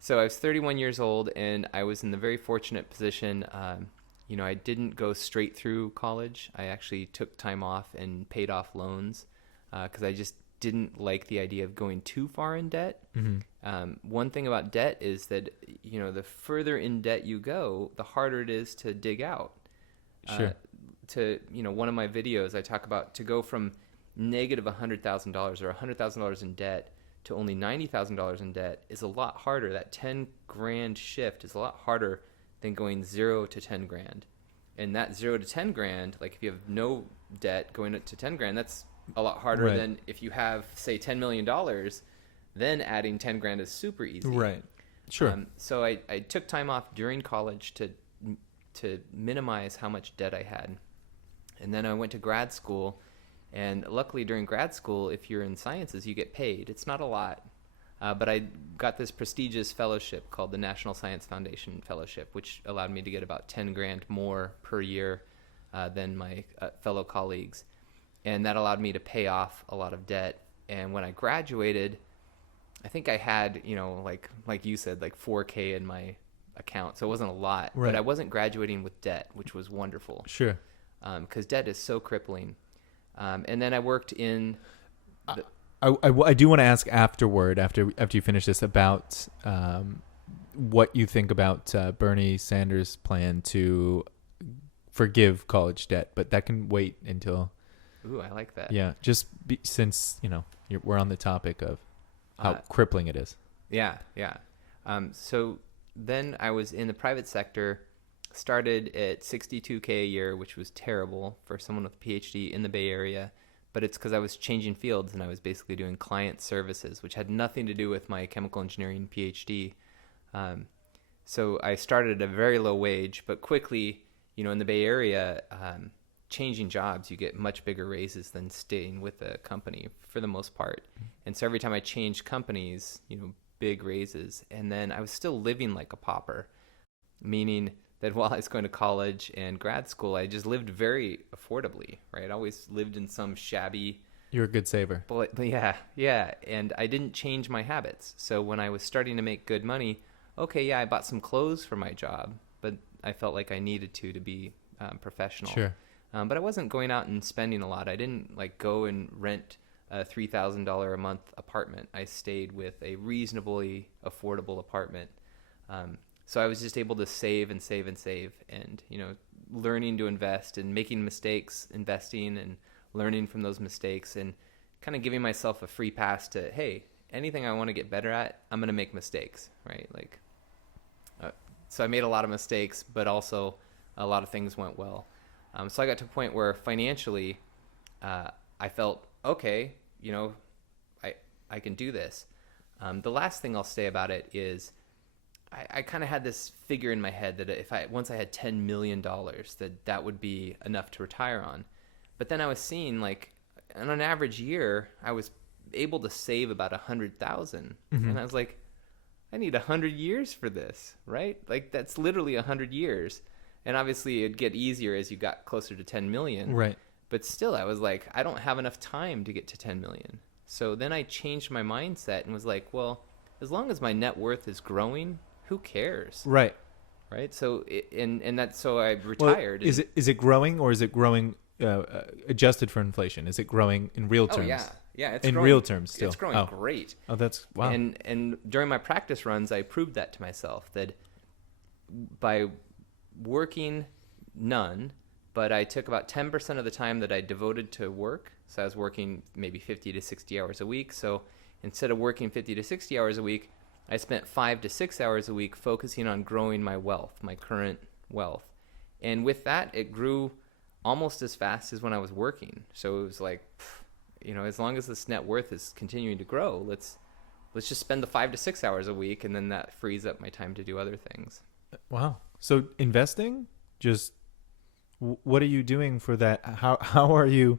So I was 31 years old, and I was in the very fortunate position. I didn't go straight through college. I actually took time off and paid off loans because I just didn't like the idea of going too far in debt. Mm-hmm. One thing about debt is that, the further in debt you go, the harder it is to dig out. Sure. One of my videos, I talk about to go from negative $100,000 or $100,000 in debt to only $90,000 in debt is a lot harder. That 10 grand shift is a lot harder than going 0 to 10 grand. And that 0 to 10 grand, like if you have no debt going up to 10 grand, that's a lot harder Right. than if you have, say, $10 million, then adding 10 grand is super easy. Right. Sure. So I took time off during college to minimize how much debt I had. And then I went to grad school, and luckily during grad school, if you're in sciences, you get paid. It's not a lot, but I got this prestigious fellowship called the National Science Foundation Fellowship, which allowed me to get about 10 grand more per year than my fellow colleagues. And that allowed me to pay off a lot of debt. And when I graduated, I think I had, like you said, like 4K in my account. So it wasn't a lot, Right. but I wasn't graduating with debt, which was wonderful. Sure. Because debt is so crippling. And then I worked in... I do want to ask afterward, after you finish this, about what you think about Bernie Sanders' plan to forgive college debt, but that can wait until... Ooh, I like that. Yeah, since, we're on the topic of how crippling it is. Yeah. So then I was in the private sector, started at $62K a year, which was terrible for someone with a PhD in the Bay Area, but it's because I was changing fields and I was basically doing client services, which had nothing to do with my chemical engineering PhD. So I started at a very low wage, but quickly, in the Bay Area, changing jobs, you get much bigger raises than staying with a company for the most part. And so every time I changed companies, big raises. And then I was still living like a pauper, meaning that while I was going to college and grad school, I just lived very affordably, right? I always lived in some shabby... You're a good saver. But yeah. And I didn't change my habits. So when I was starting to make good money, I bought some clothes for my job, but I felt like I needed to be professional. Sure. But I wasn't going out and spending a lot. I didn't go and rent a $3,000 a month apartment. I stayed with a reasonably affordable apartment. So I was just able to save and save and save, and learning to invest and making mistakes, investing and learning from those mistakes, and kind of giving myself a free pass to, hey, anything I want to get better at, I'm going to make mistakes, right? So I made a lot of mistakes, but also a lot of things went well. So I got to a point where financially, I felt, okay, I can do this. The last thing I'll say about it is I kind of had this figure in my head that once I had $10 million, that would be enough to retire on. But then I was seeing, on an average year, I was able to save about $100,000. Mm-hmm. And I was like, I need 100 years for this, right? That's literally 100 years. And obviously it'd get easier as you got closer to 10 million. Right. But still, I was like, I don't have enough time to get to 10 million. So then I changed my mindset and was like, well, as long as my net worth is growing, who cares? Right. Right. So, so I retired. Well, is it growing, or is it growing adjusted for inflation? Is it growing in real terms? Oh, yeah. It's in growing, real terms still. It's growing great. Oh, that's wow. And during my practice runs, I proved that to myself, that by working none, but I took about 10% of the time that I devoted to work. So I was working maybe 50 to 60 hours a week. So instead of working 50 to 60 hours a week, I spent 5 to 6 hours a week focusing on growing my wealth, my current wealth. And with that, it grew almost as fast as when I was working. So it was like, as long as this net worth is continuing to grow, let's let's just spend the 5 to 6 hours a week, and then that frees up my time to do other things. Wow. So investing, just what are you doing for that? How are you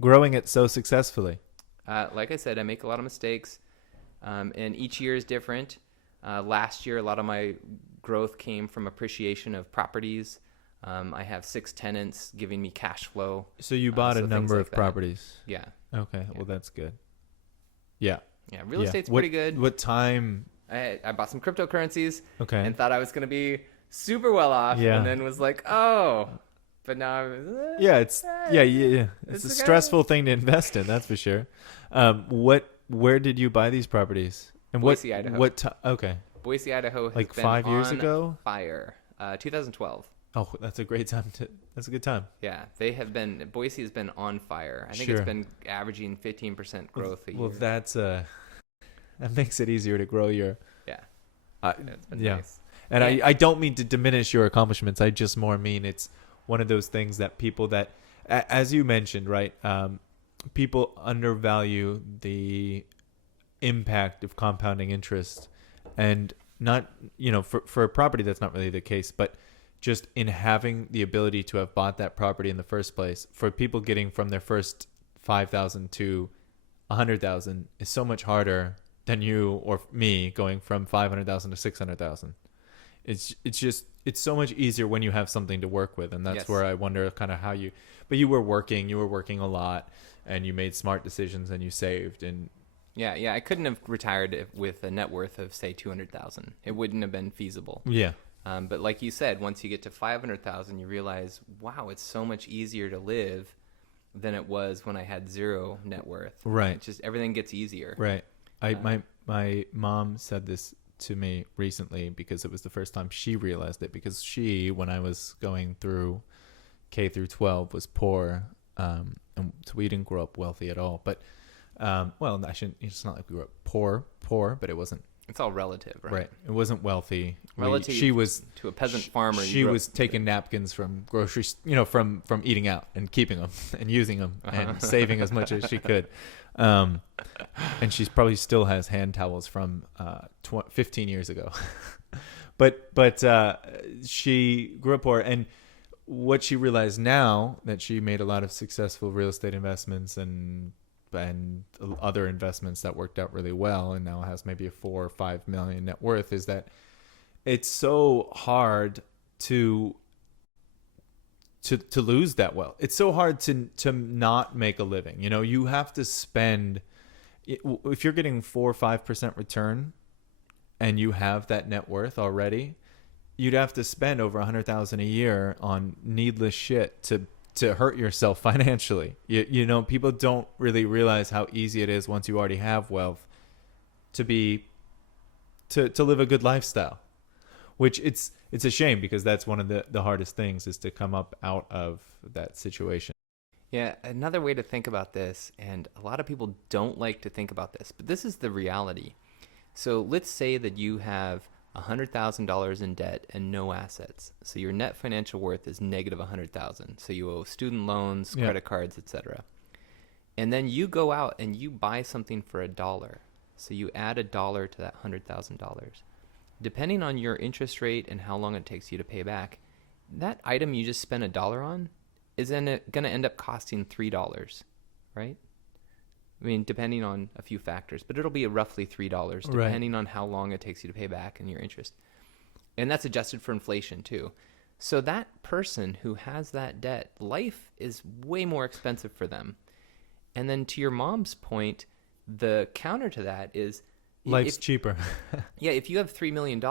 growing it so successfully? Like I said, I make a lot of mistakes, and each year is different. Last year, a lot of my growth came from appreciation of properties. I have 6 tenants giving me cash flow. So you bought a number of properties. Yeah. Okay. Yeah. Well, that's good. Yeah. Yeah. Real estate's pretty good. What time? I bought some cryptocurrencies. Okay. And thought I was going to be super well off. Yeah. And then was like, oh, but now I'm. Yeah. It's It's a stressful thing to invest in. That's for sure. Where did you buy these properties? And Boise, Idaho. Okay. Boise, Idaho has Like been 5 years on ago? fire. 2012. Oh, that's a great time that's a good time. Yeah, Boise has been on fire. I think Sure. it's been averaging 15% growth a year. Well, that makes it easier to grow your. Yeah. It's been Yeah. nice. And Yeah. I don't mean to diminish your accomplishments. I just more mean it's one of those things that people that, as you mentioned, right? People undervalue the impact of compounding interest, and not, for a property that's not really the case, but just in having the ability to have bought that property in the first place, for people getting from their first 5,000 to 100,000 is so much harder than you or me going from 500,000 to 600,000. It's so much easier when you have something to work with. And that's Yes. where I wonder kind of but you were working a lot, and you made smart decisions, and you saved, and Yeah, I couldn't have retired with a net worth of, say, 200,000. It wouldn't have been feasible. yeah. But like you said, once you get to 500,000, you realize, wow, it's so much easier to live than it was when I had zero net worth. Right. It's just everything gets easier. Right. My mom said this to me recently because it was the first time she realized it, because she, when I was going through K through 12, was poor. And so we didn't grow up wealthy at all. But, well, it's not like we grew up poor, but it wasn't. It's all relative, right? Right. It wasn't wealthy. Relative She was to a peasant farmer. She was taking napkins from groceries, from eating out and keeping them and using them and saving as much as she could. And she probably still has hand towels from 15 years ago. but she grew up poor, and what she realized now that she made a lot of successful real estate investments and other investments that worked out really well, and now has maybe a 4 or 5 million net worth, is that it's so hard to lose that wealth. It's so hard to not make a living. You have to spend, if you're getting 4 or 5% return and you have that net worth already, you'd have to spend over 100,000 a year on needless shit to hurt yourself financially. People don't really realize how easy it is once you already have wealth to live a good lifestyle, which it's a shame, because that's one of the hardest things, is to come up out of that situation. Yeah, another way to think about this, and a lot of people don't like to think about this, but this is the reality. So let's say that you have $100,000 in debt and no assets. So your net financial worth is negative 100,000. So you owe student loans, credit cards, etc. And then you go out and you buy something for $1. So you add $1 to that $100,000. Depending on your interest rate and how long it takes you to pay back, that item you just spent $1 on is going to end up costing $3, right? I mean, depending on a few factors, but it'll be roughly $3 depending on how long it takes you to pay back and your interest. And that's adjusted for inflation too. So that person who has that debt, life is way more expensive for them. And then to your mom's point, the counter to that is life's cheaper. Yeah, if you have $3 million,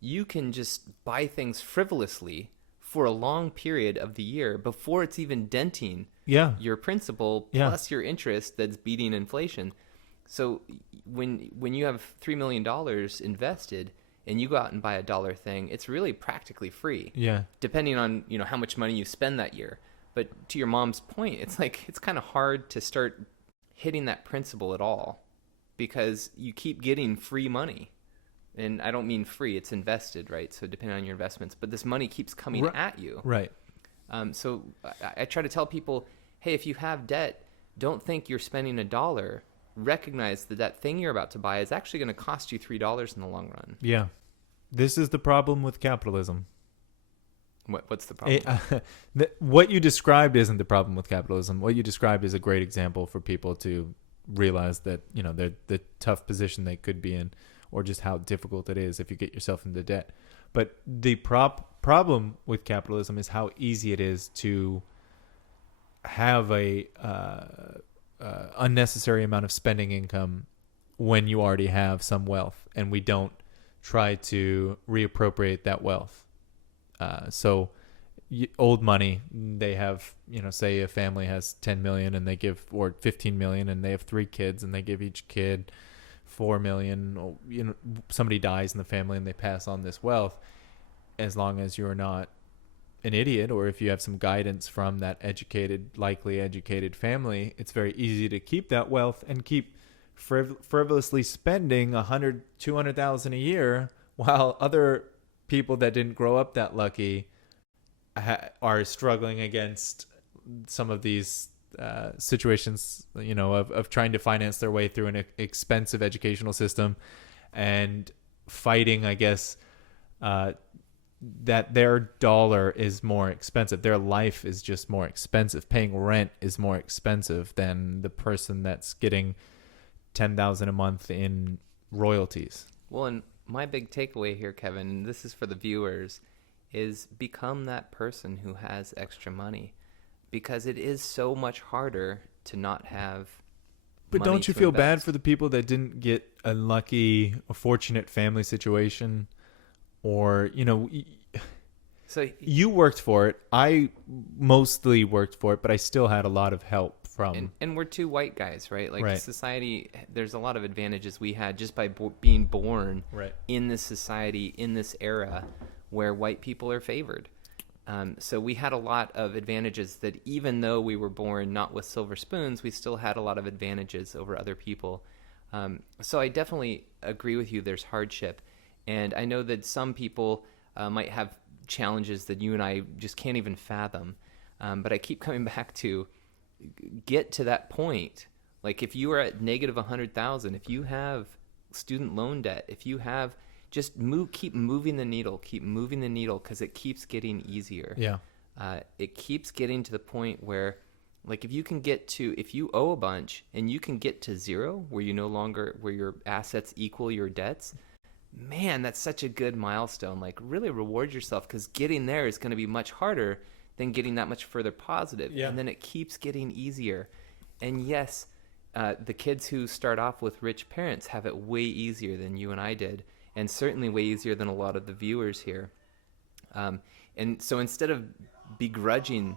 you can just buy things frivolously for a long period of the year before it's even denting your principal plus your interest that's beating inflation. So when you have $3 million invested and you go out and buy $1 thing, it's really practically free. Yeah. Depending on, how much money you spend that year. But to your mom's point, it's kind of hard to start hitting that principle at all, because you keep getting free money. And I don't mean free, it's invested, right? So depending on your investments, but this money keeps coming at you. Right. So I try to tell people, hey, if you have debt, don't think you're spending $1 recognize that that thing you're about to buy is actually going to cost you $3 in the long run. Yeah. This is the problem with capitalism. What's the problem? What you described isn't the problem with capitalism. What you described is a great example for people to realize that, the tough position they could be in, or just how difficult it is if you get yourself into debt. But the problem with capitalism is how easy it is to have a unnecessary amount of spending income when you already have some wealth, and we don't try to reappropriate that wealth. So old money, they have, say a family has 10 million and they give, or 15 million, and they have 3 kids and they give each kid 4 million. Somebody dies in the family and they pass on this wealth. As long as you're not an idiot, or if you have some guidance from that likely educated family, it's very easy to keep that wealth and keep frivolously spending 100, 200,000 a year, while other people that didn't grow up that lucky are struggling against some of these situations, of trying to finance their way through an expensive educational system, and fighting, I guess, that their dollar is more expensive. Their life is just more expensive. Paying rent is more expensive than the person that's getting $10,000 a month in royalties. Well, and my big takeaway here, Kevin, and this is for the viewers, is become that person who has extra money, because it is so much harder to not have. But don't you feel bad for the people that didn't get a fortunate family situation, or so you worked for it. I mostly worked for it, but I still had a lot of help from. And we're 2 white guys, right? Like, right. Society, there's a lot of advantages we had just by being born right. in this society, in this era where white people are favored. So we had a lot of advantages that, even though we were born not with silver spoons, we still had a lot of advantages over other people. So I definitely agree with you. There's hardship. And I know that some people might have challenges that you and I just can't even fathom. But I keep coming back to get to that point. Like, if you are at negative 100,000, if you have student loan debt, if you have, just keep moving the needle, because it keeps getting easier. Yeah. It keeps getting to the point where, like, if you owe a bunch and you can get to zero, where your assets equal your debts, man, that's such a good milestone. Like, really reward yourself, because getting there is going to be much harder than getting that much further positive. Yeah. And then it keeps getting easier. And yes, the kids who start off with rich parents have it way easier than you and I did, and certainly way easier than a lot of the viewers here. And so instead of begrudging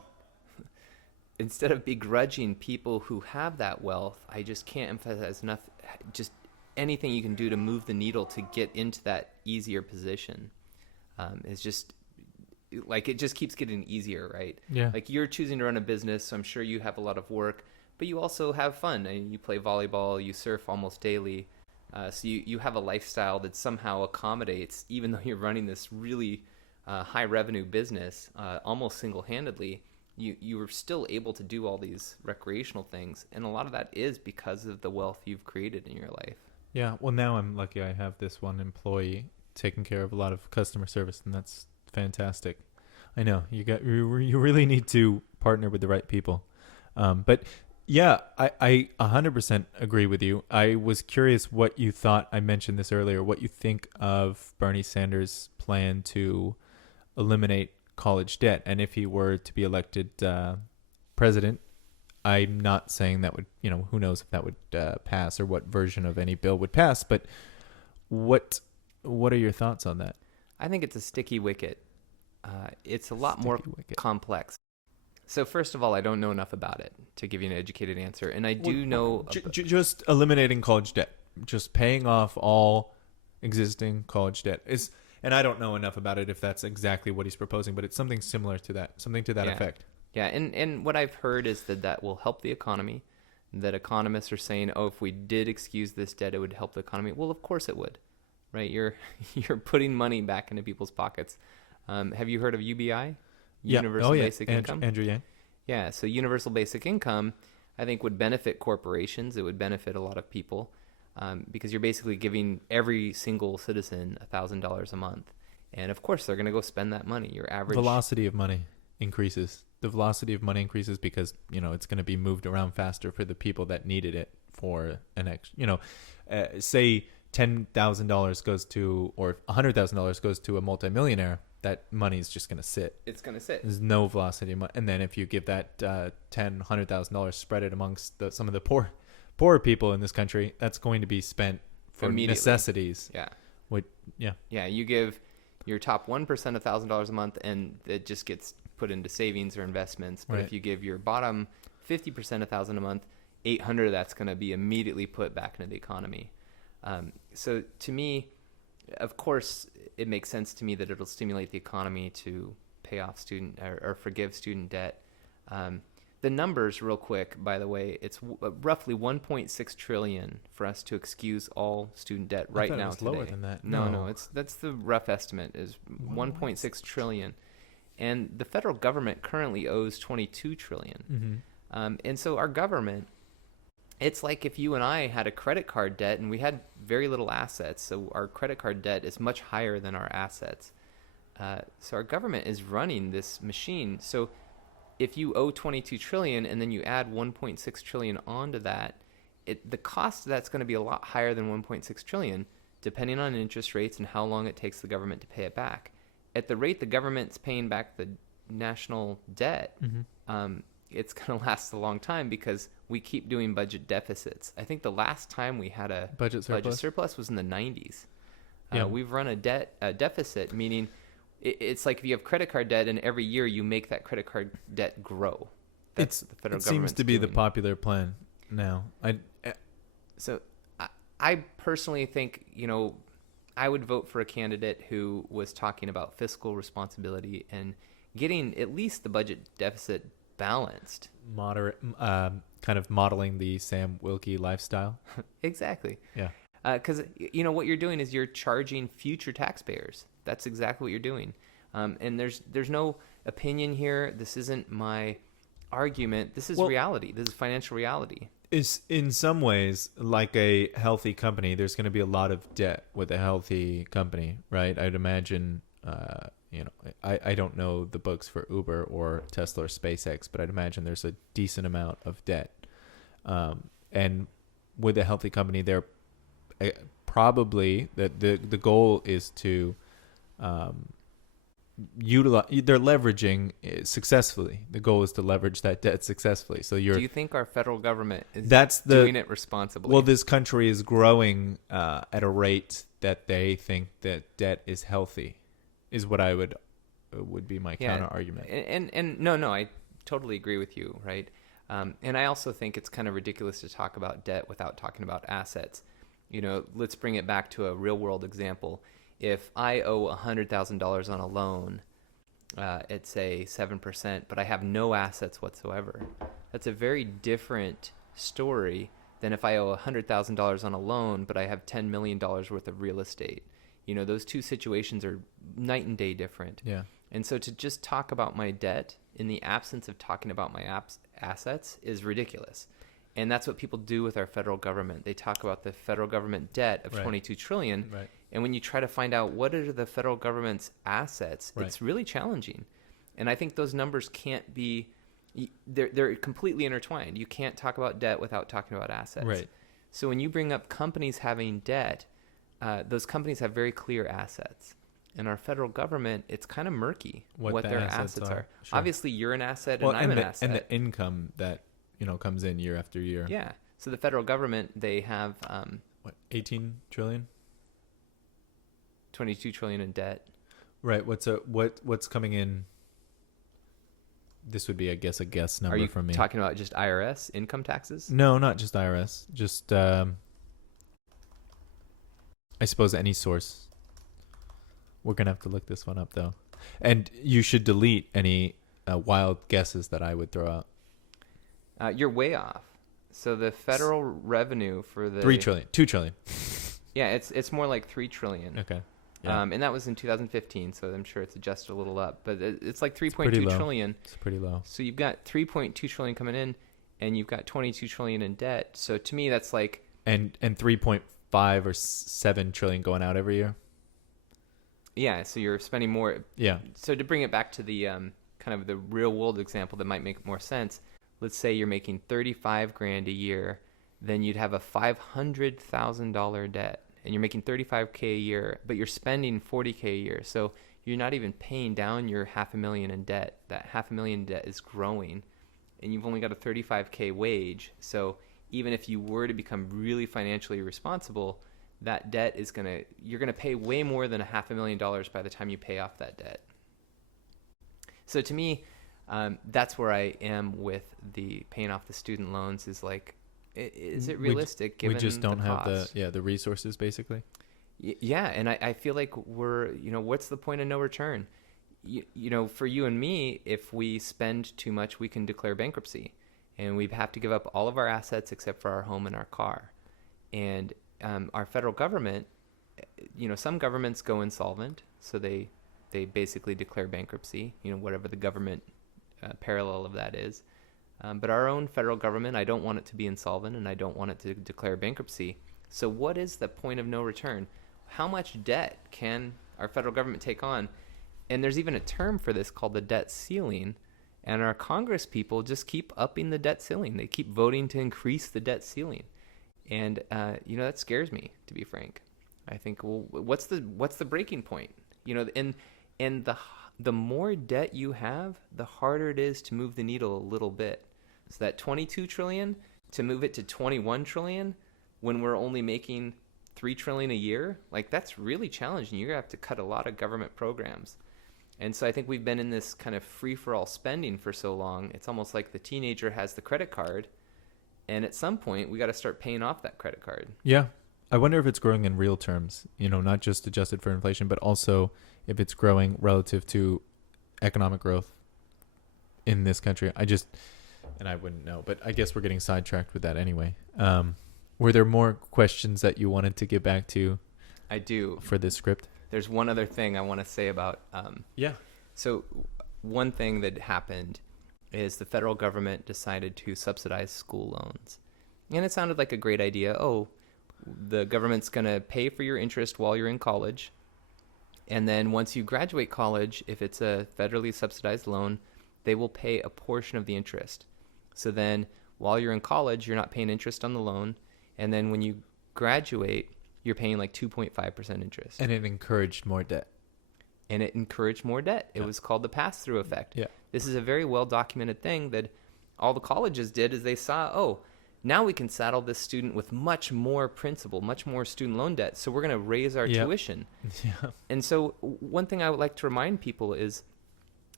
people who have that wealth, I just can't emphasize enough, just anything you can do to move the needle to get into that easier position is just, like, it just keeps getting easier, right? Yeah. Like, you're choosing to run a business, so I'm sure you have a lot of work, but you also have fun. I mean, you play volleyball, you surf almost daily. So you have a lifestyle that somehow accommodates, even though you're running this really high revenue business almost single-handedly, you were still able to do all these recreational things. And a lot of that is because of the wealth you've created in your life. Yeah. Well, now I'm lucky I have this one employee taking care of a lot of customer service, and that's fantastic. I know you really need to partner with the right people. But yeah, I 100% agree with you. I was curious what you thought. I mentioned this earlier, what you think of Bernie Sanders' plan to eliminate college debt. And if he were to be elected president, I'm not saying that would, who knows if that would pass, or what version of any bill would pass. But what are your thoughts on that? I think it's a sticky wicket. It's a lot more complex. So first of all, I don't know enough about it to give you an educated answer. And I do know... Just eliminating college debt. Just paying off all existing college debt. And I don't know enough about it if that's exactly what he's proposing, but it's something similar to that. Something to that effect. Yeah, and what I've heard is that will help the economy. That economists are saying, if we did excuse this debt, it would help the economy. Well, of course it would. Right? You're putting money back into people's pockets. Have you heard of UBI? Universal Basic Income? Andrew Yang. Yeah, so universal basic income, I think would benefit corporations. It would benefit a lot of people because you're basically giving every single citizen $1,000 a month. And of course, they're going to go spend that money. Your average velocity of money increases. The velocity of money increases because, it's going to be moved around faster for the people that needed it for an extra, say $10,000 goes to, or $100,000 goes to a multimillionaire, that money is just going to sit. It's going to sit. There's no velocity of money. And then if you give that $100,000, spread it amongst some of the poorer people in this country, that's going to be spent for necessities. Yeah. Yeah. You give your top 1% $1,000 a month, and it just gets put into savings or investments. But Right. if you give your bottom 50% $1,000 a month, 800 that's going to be immediately put back into the economy. So to me, of course, it makes sense to me that it'll stimulate the economy to pay off student or forgive student debt. The numbers, real quick, by the way, it's roughly 1.6 trillion for us to excuse all student debt right I thought now. it was today. lower than that. No, that's the rough estimate is 1.6 trillion, and the federal government currently owes 22 trillion. Mm-hmm. And so our government, it's like if you and I had a credit card debt and we had very little assets, so our credit card debt is much higher than our assets. So our government is running this machine. So if you owe 22 trillion and then you add 1.6 trillion onto that, the cost of that's going to be a lot higher than 1.6 trillion, depending on interest rates and how long it takes the government to pay it back. At the rate the government's paying back the national debt, Mm-hmm. It's going to last a long time because we keep doing budget deficits. I think the last time we had a Budget surplus was in the 90s. Yeah. We've run a deficit, meaning it's like if you have credit card debt and every year you make that credit card debt grow. That's what the federal government seems to be the doing. popular plan now. So I personally think, I would vote for a candidate who was talking about fiscal responsibility and getting at least the budget deficit balanced. Moderate, kind of modeling the Sam Wilkie lifestyle. Exactly. Yeah. Because, what you're doing is you're charging future taxpayers. That's exactly what you're doing. And there's no opinion here. This isn't my argument. This is reality. This is financial reality. Is in some ways like a healthy company. There's going to be a lot of debt with a healthy company, right? I'd imagine, I don't know the books for Uber or Tesla or SpaceX, but I'd imagine there's a decent amount of debt. And with a healthy company, they're probably the goal is to utilize. They're leveraging successfully. The goal is to leverage that debt successfully. So do you think our federal government is doing it responsibly? Well, this country is growing at a rate that they think that debt is healthy, is what I would be my counter argument. And no, I totally agree with you, right? And I also think it's kind of ridiculous to talk about debt without talking about assets. Let's bring it back to a real world example. If I owe $100,000 on a loan, at say 7%, but I have no assets whatsoever, that's a very different story than if I owe $100,000 on a loan, but I have $10 million worth of real estate. Those two situations are night and day different. Yeah. And so to just talk about my debt in the absence of talking about my assets is ridiculous. And that's what people do with our federal government. They talk about the federal government debt of Right. 22 trillion. Right. And when you try to find out what are the federal government's assets, Right. it's really challenging. And I think those numbers can't be, they're completely intertwined. You can't talk about debt without talking about assets. Right. So when you bring up companies having debt, those companies have very clear assets. In our federal government, it's kind of murky what the their assets assets are. Sure. Obviously, you're an asset and I'm an asset. And the income that comes in year after year. Yeah. So the federal government, they have 18 trillion? 22 trillion in debt. Right. What's coming in? This would be, I guess, a guess number Are you from me. talking about just IRS income taxes? No, not just IRS. Just I suppose any source. We're gonna have to look this one up though, and you should delete any wild guesses that I would throw out. You're way off. So the federal revenue for the 3 trillion, 2 trillion. Yeah, it's more like 3 trillion. Okay. Yeah. And that was in 2015, so I'm sure it's adjusted a little up, but it's like pretty 3.2 low. trillion. It's pretty low. So you've got 3.2 trillion coming in, and you've got 22 trillion in debt. So to me, that's like, and 3.5 or 7 trillion going out every year. yeah. So you're spending more. Yeah. So to bring it back to the kind of the real world example that might make more sense, let's say you're making 35 grand a year, then you'd have a $500,000 debt, and you're making 35K a year, but you're spending 40K a year. So you're not even paying down your $500,000 in debt. That $500,000 debt is growing, and you've only got a 35K wage. So even if you were to become really financially responsible, that debt is you're gonna pay way more than $500,000 by the time you pay off that debt. So to me, that's where I am with the paying off the student loans. Is like, is it realistic? Given we just don't the have cost? the resources, basically. Yeah, and I feel like what's the point of no return? For you and me, if we spend too much, we can declare bankruptcy, and we have to give up all of our assets except for our home and our car. And our federal government, some governments go insolvent, so they basically declare bankruptcy, whatever the government parallel of that is. But our own federal government, I don't want it to be insolvent, and I don't want it to declare bankruptcy. So what is the point of no return? How much debt can our federal government take on? And there's even a term for this called the debt ceiling. And our Congress people just keep upping the debt ceiling. They keep voting to increase the debt ceiling. And, that scares me, to be frank. I think, well, what's the breaking point? And the more debt you have, the harder it is to move the needle a little bit. So that 22 trillion, to move it to 21 trillion, when we're only making 3 trillion a year, like, that's really challenging. You're gonna have to cut a lot of government programs. And so I think we've been in this kind of free-for-all spending for so long. It's almost like the teenager has the credit card, and at some point we got to start paying off that credit card. Yeah. I wonder if it's growing in real terms, not just adjusted for inflation, but also if it's growing relative to economic growth in this country. And I wouldn't know, but I guess we're getting sidetracked with that anyway. Were there more questions that you wanted to get back to? I do. For this script? There's one other thing I want to say about. Yeah. So one thing that happened is the federal government decided to subsidize school loans. And it sounded like a great idea. Oh, the government's going to pay for your interest while you're in college. And then once you graduate college, if it's a federally subsidized loan, they will pay a portion of the interest. So then while you're in college, you're not paying interest on the loan. And then when you graduate, you're paying like 2.5% interest. And it encouraged more debt. It was called the pass-through effect. Yeah. This is a very well-documented thing that all the colleges did, is they saw, oh, now we can saddle this student with much more principal, much more student loan debt. So we're going to raise our tuition. Yeah. And so one thing I would like to remind people is,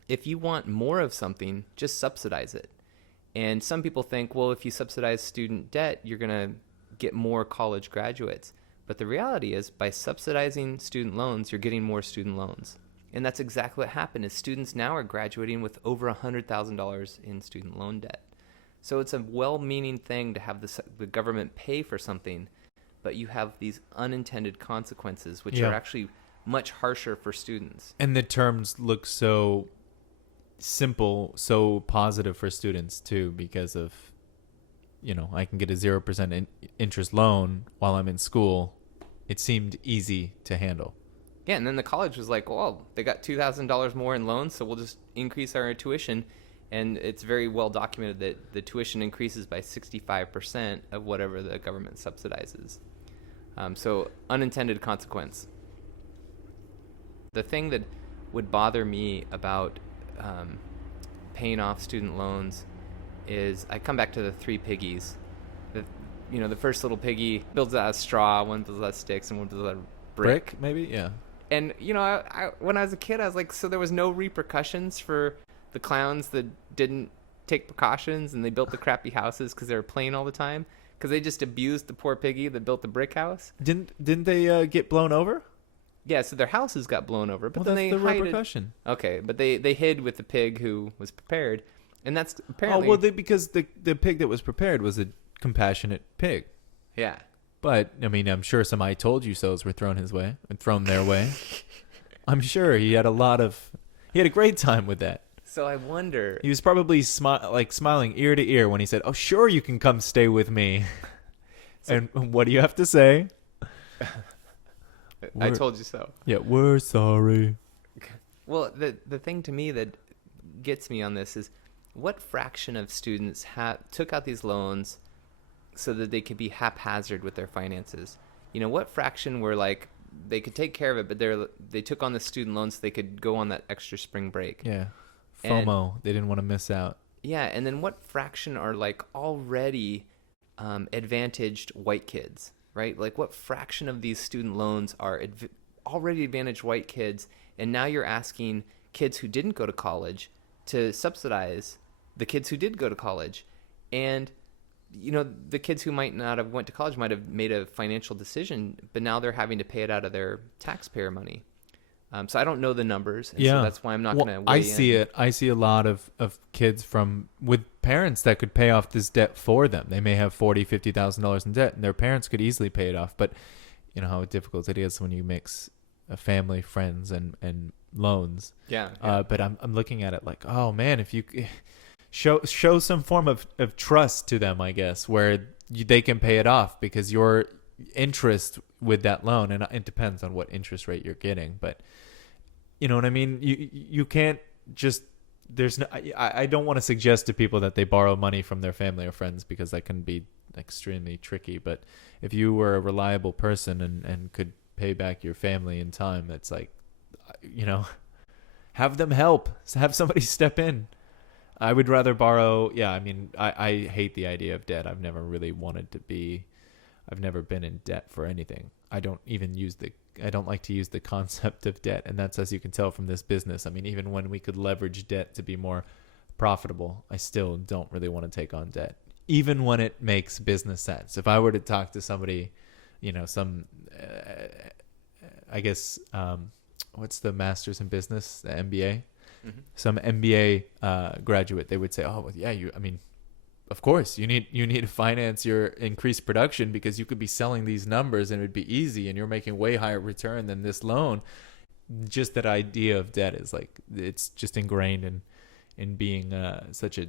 if you want more of something, just subsidize it. And some people think, well, if you subsidize student debt, you're going to get more college graduates. But the reality is, by subsidizing student loans, you're getting more student loans. And that's exactly what happened, is students now are graduating with over $100,000 in student loan debt. So it's a well-meaning thing to have the government pay for something, but you have these unintended consequences, which are actually much harsher for students. And the terms look so simple, so positive for students too, because of, I can get a 0% interest loan while I'm in school. It seemed easy to handle. Yeah, and then the college was like, well, they got $2,000 more in loans, so we'll just increase our tuition. And it's very well documented that the tuition increases by 65% of whatever the government subsidizes. So unintended consequence. The thing that would bother me about paying off student loans is, I come back to the 3 piggies. The first little piggy builds out of straw, one builds out of sticks, and one builds out of brick. Maybe? Yeah. And, I when I was a kid, I was like, so there was no repercussions for the clowns that didn't take precautions and they built the crappy houses because they were playing all the time, because they just abused the poor piggy that built the brick house. Didn't they get blown over? Yeah, so their houses got blown over, but well, then that's they the repercussion. Okay, but they hid with the pig who was prepared, and that's apparently. Because the pig that was prepared was a compassionate pig. Yeah. But I'm sure some "I told you so's" were thrown his way and thrown their way. I'm sure he had a great time with that. So I wonder. He was probably smiling ear to ear when he said, "Oh, sure, you can come stay with me." And what do you have to say? I told you so. Yeah, we're sorry. Well, the thing to me that gets me on this is what fraction of students took out these loans so that they could be haphazard with their finances? You know, what fraction were like they could take care of it, but they took on the student loans so they could go on that extra spring break. Yeah. FOMO. They didn't want to miss out. Yeah, and then what fraction are like already advantaged white kids, right? Like what fraction of these student loans are already advantaged white kids, and now you're asking kids who didn't go to college to subsidize the kids who did go to college. And you know, the kids who might not have went to college might have made a financial decision, but now they're having to pay it out of their taxpayer money. So I don't know the numbers, and so that's why I'm not going to weigh in. I see it. I see a lot of kids with parents that could pay off this debt for them. They may have $40,000-$50,000 in debt, and their parents could easily pay it off. But you know how difficult it is when you mix a family, friends, and loans. Yeah. But I'm looking at it like, oh man, if you show some form of trust to them, I guess, where they can pay it off, because your interest with that loan, and it depends on what interest rate you're getting, but you know what I mean? You can't just, I don't want to suggest to people that they borrow money from their family or friends, because that can be extremely tricky. But if you were a reliable person and could pay back your family in time, it's like, you know, have them help, have somebody step in. I would rather borrow. Yeah, I mean, I hate the idea of debt. I've never really wanted to be. I've never been in debt for anything. I don't like to use the concept of debt. And that's, as you can tell from this business. I mean, even when we could leverage debt to be more profitable, I still don't really want to take on debt, even when it makes business sense. If I were to talk to somebody, you know, I guess, what's the master's in business, the MBA? Mm-hmm. Some MBA graduate, they would say, "Oh, well, yeah, I mean, of course, you need to finance your increased production, because you could be selling these numbers and it would be easy, and you're making way higher return than this loan." Just that idea of debt is like, it's just ingrained in being such a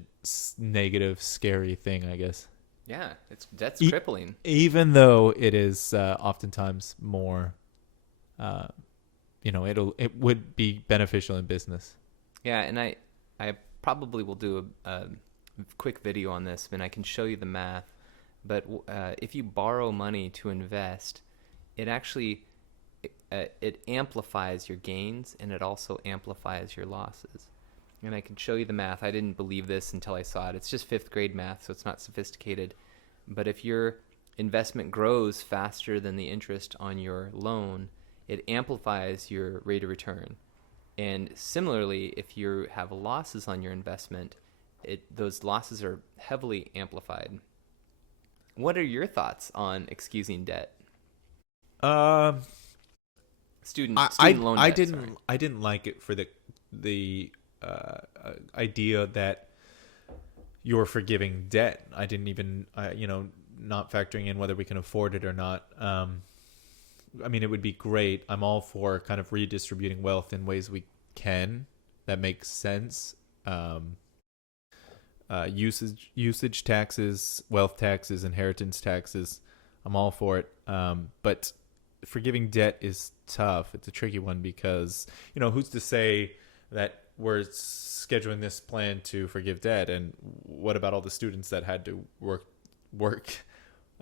negative, scary thing, I guess. Yeah, that's crippling. Even though it is oftentimes more, you know, it would be beneficial in business. Yeah, and I probably will do a quick video on this, and I can show you the math. But if you borrow money to invest, it actually it amplifies your gains, and it also amplifies your losses. And I can show you the math. I didn't believe this until I saw it. It's just 5th grade math, so it's not sophisticated. But if your investment grows faster than the interest on your loan, it amplifies your rate of return. And similarly, if you have losses on your investment, those losses are heavily amplified. What are your thoughts on excusing debt? Student loan debt. I didn't like it for the idea that you're forgiving debt. I didn't even, you know, not factoring in whether we can afford it or not. I mean, it would be great. I'm all for kind of redistributing wealth in ways we can. That makes sense. Usage taxes, wealth taxes, inheritance taxes, I'm all for it. But forgiving debt is tough. It's a tricky one, because, you know, who's to say that we're scheduling this plan to forgive debt, and what about all the students that had to work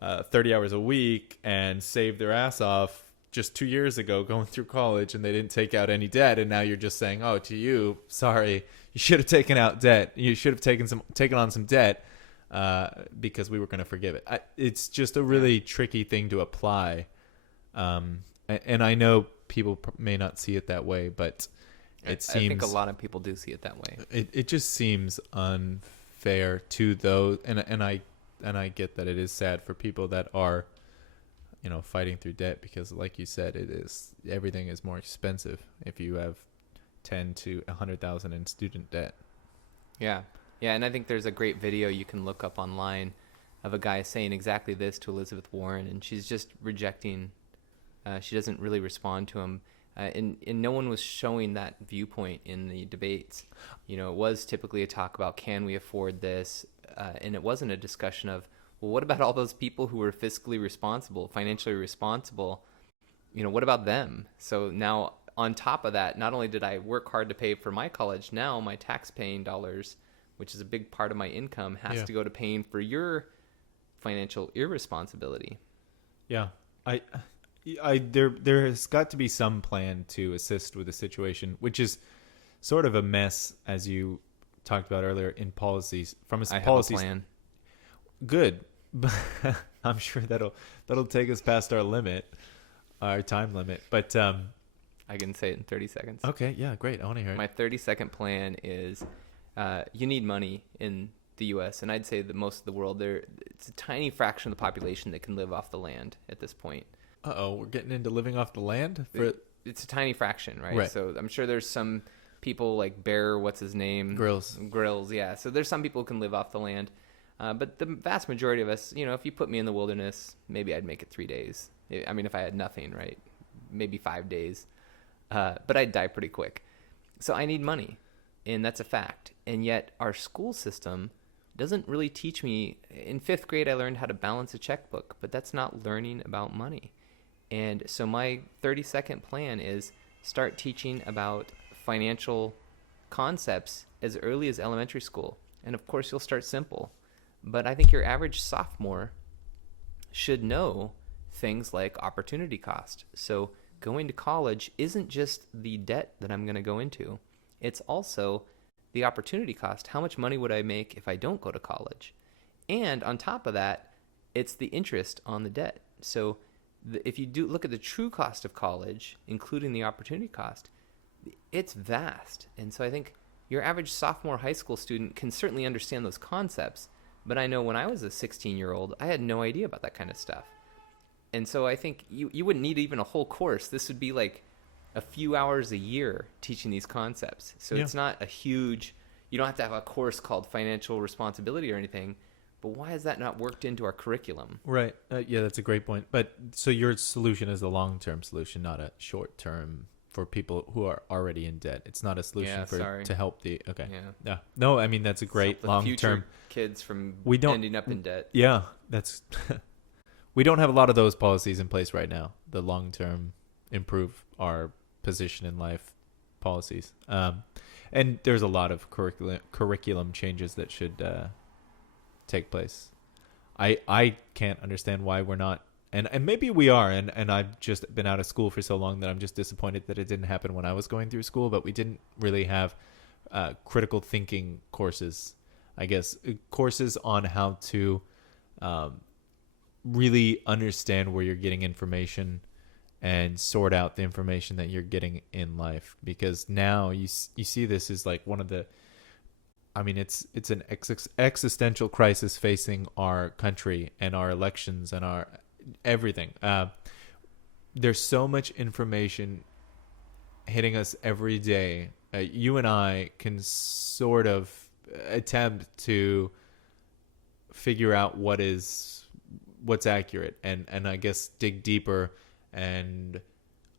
30 hours a week and save their ass off just 2 years ago going through college, and they didn't take out any debt, and now you're just saying, "Oh, to you, sorry, you should have taken out debt. You should have taken on some debt because we were going to forgive it." It's just a really tricky thing to apply, and I know people may not see it that way, but it seems, I think a lot of people do see it that way. It just seems unfair to those, and I get that it is sad for people that are, you know, fighting through debt, because like you said, everything is more expensive if you have 10 to 100,000 in student debt. Yeah, and I think there's a great video you can look up online of a guy saying exactly this to Elizabeth Warren, and she's just rejecting. She doesn't really respond to him. And no one was showing that viewpoint in the debates. You know, it was typically a talk about, can we afford this? And it wasn't a discussion of, well, what about all those people who were fiscally responsible, financially responsible? You know, what about them? So now on top of that, not only did I work hard to pay for my college, now my tax paying dollars, which is a big part of my income, has to go to paying for your financial irresponsibility. Yeah. There has got to be some plan to assist with the situation, which is sort of a mess, as you talked about earlier, in policies. From a policies, have a plan. Good, but I'm sure that'll take us past our limit, our time limit. But I can say it in 30 seconds. Okay, yeah, great. I want to hear it. My 30-second plan is you need money in the U.S., and I'd say that most of the world, it's a tiny fraction of the population that can live off the land at this point. Uh-oh, we're getting into living off the land? It's a tiny fraction, right? Right. So I'm sure there's some people like Bear, what's his name? Grills, yeah. So there's some people who can live off the land. But the vast majority of us, you know, if you put me in the wilderness, maybe I'd make it 3 days. I mean, if I had nothing, right? Maybe 5 days. But I'd die pretty quick. So I need money, and that's a fact. And yet our school system doesn't really teach me. In 5th grade, I learned how to balance a checkbook, but that's not learning about money. And so my 30-second plan is start teaching about financial concepts as early as elementary school. And of course, you'll start simple. But I think your average sophomore should know things like opportunity cost. So going to college isn't just the debt that I'm going to go into. It's also the opportunity cost. How much money would I make if I don't go to college? And on top of that, it's the interest on the debt. So if you do look at the true cost of college, including the opportunity cost, it's vast. And so I think your average sophomore high school student can certainly understand those concepts. But I know when I was a 16-year-old, I had no idea about that kind of stuff. And so I think you wouldn't need even a whole course. This would be like a few hours a year teaching these concepts. So it's not a huge, you don't have to have a course called financial responsibility or anything. But why is that not worked into our curriculum? Right. Yeah, that's a great point. But so your solution is a long-term solution, not a short-term for people who are already in debt. It's not a solution to help the. Okay. Yeah. No, I mean that's a great long-term. Kids from ending up in debt. Yeah, that's. We don't have a lot of those policies in place right now. The long-term improve our position in life policies, and there's a lot of curriculum changes that should. Take place. I can't understand why we're not, and maybe we are, and I've just been out of school for so long that I'm just disappointed that it didn't happen when I was going through school, but we didn't really have critical thinking courses, I guess, courses on how to really understand where you're getting information and sort out the information that you're getting in life, because now you see this is like one of the, I mean, it's an existential crisis facing our country and our elections and our everything. There's so much information hitting us every day. You and I can sort of attempt to figure out what's accurate and I guess dig deeper and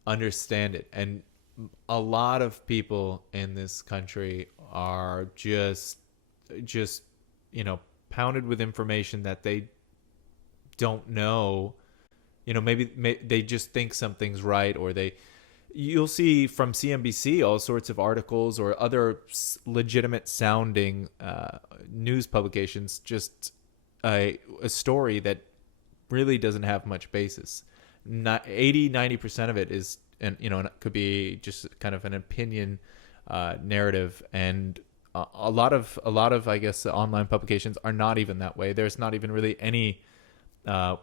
understand it. And a lot of people in this country are just pounded with information that they don't know. Maybe they just think something's right, or you'll see from CNBC all sorts of articles or other legitimate sounding news publications, just a story that really doesn't have much basis. 90% of it is, and it could be just kind of an opinion narrative, and a lot of I guess online publications are not even that way. There's not even really any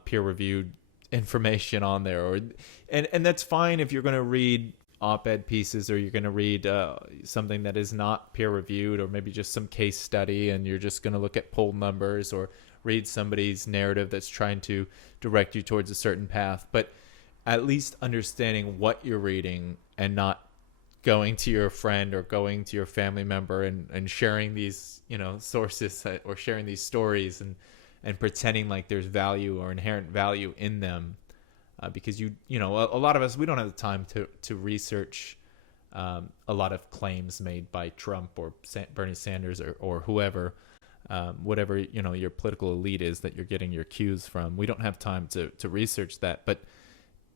peer-reviewed information on there, and that's fine if you're going to read op-ed pieces, or you're going to read something that is not peer-reviewed, or maybe just some case study, and you're just going to look at poll numbers or read somebody's narrative that's trying to direct you towards a certain path. But at least understanding what you're reading and not going to your friend or going to your family member and sharing these, sources or sharing these stories and pretending like there's value or inherent value in them. because a lot of us, we don't have the time to research a lot of claims made by Trump or Bernie Sanders or whoever, whatever your political elite is that you're getting your cues from. We don't have time to research that, but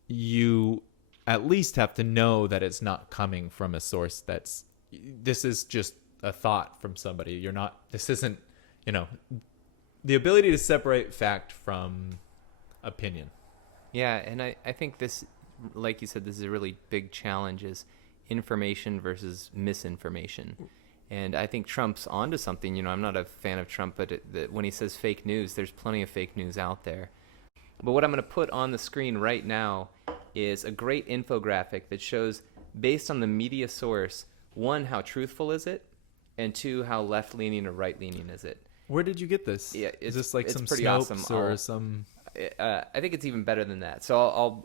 you at least have to know that it's not coming from a source this is just a thought from somebody. This isn't, the ability to separate fact from opinion. Yeah, and I think this, like you said, this is a really big challenge, is information versus misinformation. And I think Trump's onto something. I'm not a fan of Trump, but when he says fake news, there's plenty of fake news out there. But what I'm going to put on the screen right now is a great infographic that shows, based on the media source, one, how truthful is it, and two, how left-leaning or right-leaning is it. Where did you get this? Yeah, is this like it's some pretty Snopes awesome. or some? I think it's even better than that. So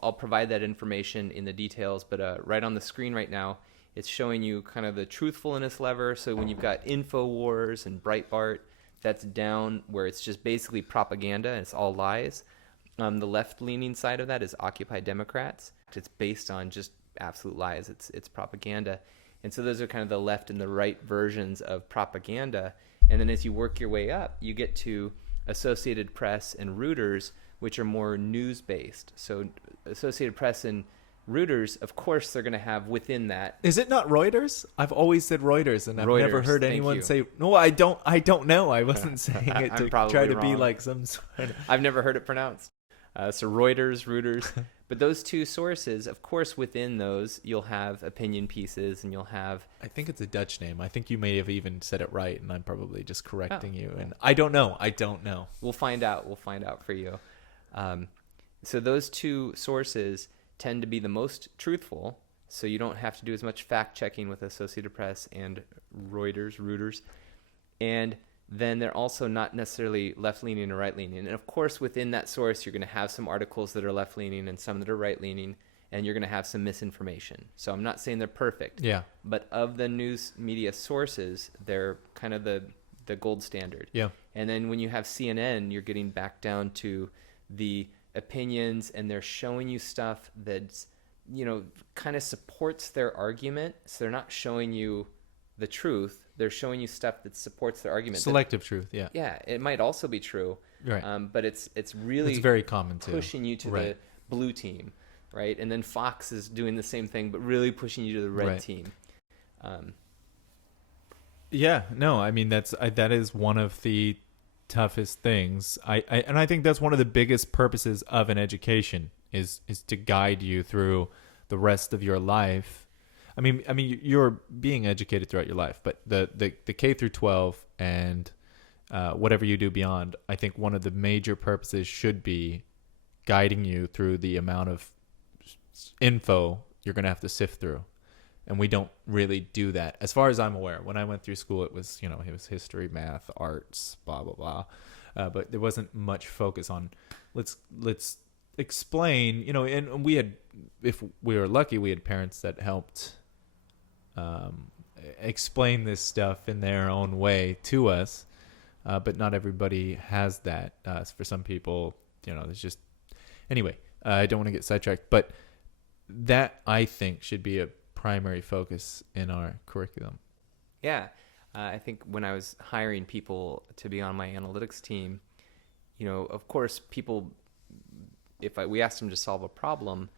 I'll provide that information in the details. But right on the screen right now, it's showing you kind of the truthfulness lever. So when you've got InfoWars and Breitbart, that's down where it's just basically propaganda and it's all lies. The left-leaning side of that is Occupy Democrats. It's based on just absolute lies. It's propaganda. And so those are kind of the left and the right versions of propaganda. And then as you work your way up, you get to Associated Press and Reuters, which are more news-based. So Associated Press and Reuters, of course, they're going to have within that. Is it not Reuters? I've always said Reuters, and I've never heard anyone say. No, I don't know. I wasn't saying it to try to be like some sort of... I've never heard it pronounced. So Reuters. But those two sources, of course, within those, you'll have opinion pieces and you'll have... I think it's a Dutch name. I think you may have even said it right, and I'm probably just correcting you. And I don't know. We'll find out for you. So those two sources tend to be the most truthful, so you don't have to do as much fact-checking with Associated Press and Reuters. And then they're also not necessarily left-leaning or right-leaning. And of course, within that source, you're going to have some articles that are left-leaning and some that are right-leaning, and you're going to have some misinformation. So I'm not saying they're perfect. Yeah. But of the news media sources, they're kind of the gold standard. Yeah. And then when you have CNN, you're getting back down to the opinions, and they're showing you stuff that's, kind of supports their argument. So they're not showing you the truth. They're showing you stuff that supports their argument. Selective truth, yeah. Yeah, it might also be true. Right. But it's really very common too. Pushing you to the blue team, right? And then Fox is doing the same thing, but really pushing you to the red team. Yeah, no, I mean that is one of the toughest things. I think that's one of the biggest purposes of an education is to guide you through the rest of your life. I mean, you're being educated throughout your life, but the K through 12 and whatever you do beyond, I think one of the major purposes should be guiding you through the amount of info you're going to have to sift through. And we don't really do that. As far as I'm aware, when I went through school, it was history, math, arts, blah, blah, blah. But there wasn't much focus on let's explain, and we had, if we were lucky, we had parents that helped explain this stuff in their own way to us. But not everybody has that. For some people, there's just, anyway, I don't want to get sidetracked, but that I think should be a primary focus in our curriculum. Yeah. I think when I was hiring people to be on my analytics team, of course, people, we asked them to solve a problem,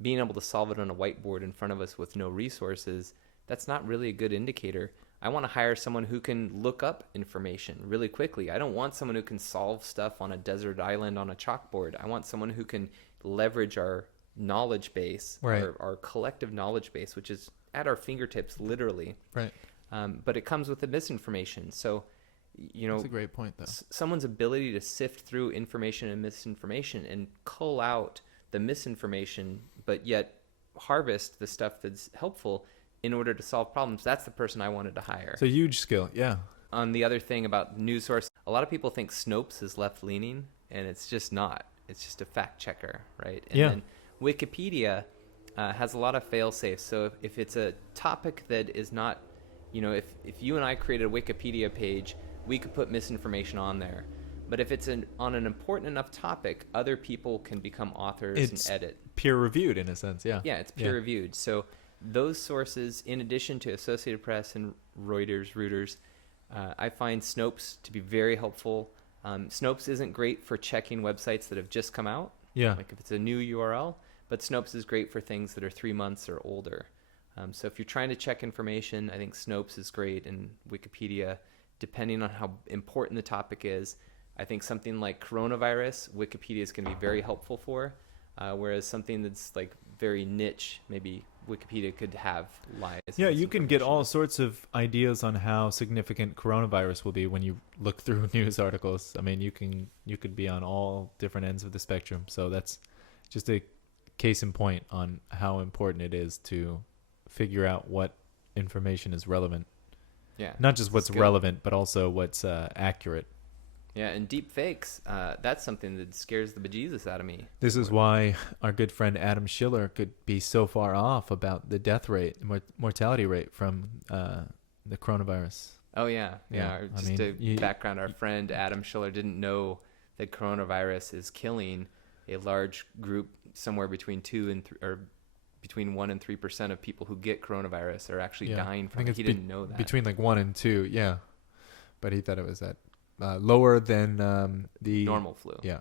being able to solve it on a whiteboard in front of us with no resources, that's not really a good indicator. I want to hire someone who can look up information really quickly. I don't want someone who can solve stuff on a desert island on a chalkboard. I want someone who can leverage our knowledge base, right. our collective knowledge base, which is at our fingertips, literally. Right. But it comes with the misinformation. So, that's a great point, though. Someone's ability to sift through information and misinformation and cull out the misinformation, but yet harvest the stuff that's helpful in order to solve problems. That's the person I wanted to hire. It's a huge skill. Yeah. On the other thing about news source, a lot of people think Snopes is left leaning, and it's just not. It's just a fact checker, right? And then Wikipedia has a lot of fail safes. So if it's a topic that is not, if you and I created a Wikipedia page, we could put misinformation on there. But if it's on an important enough topic, other people can become authors and edit. peer reviewed in a sense. Yeah. Yeah, it's peer reviewed. So those sources, in addition to Associated Press and Reuters, I find Snopes to be very helpful. Snopes isn't great for checking websites that have just come out. Yeah. Like if it's a new URL, but Snopes is great for things that are 3 months or older. So if you're trying to check information, I think Snopes is great, and Wikipedia, depending on how important the topic is. I think something like coronavirus, Wikipedia is going to be very helpful for, whereas something that's like very niche, maybe Wikipedia could have lies. Yeah, you can get all sorts of ideas on how significant coronavirus will be when you look through news articles. I mean, you could be on all different ends of the spectrum. So that's just a case in point on how important it is to figure out what information is relevant. Yeah, not just what's relevant, but also what's accurate. Yeah, and deep fakes, that's something that scares the bejesus out of me. This is why our good friend Adam Schiller could be so far off about the death rate, mortality rate from the coronavirus. Oh, yeah. Background, our friend Adam Schiller didn't know that coronavirus is killing a large group, somewhere between 1 and 3% of people who get coronavirus are actually dying from it. He didn't know that. Between like 1 and 2, yeah. But he thought it was at lower than the normal flu. Yeah,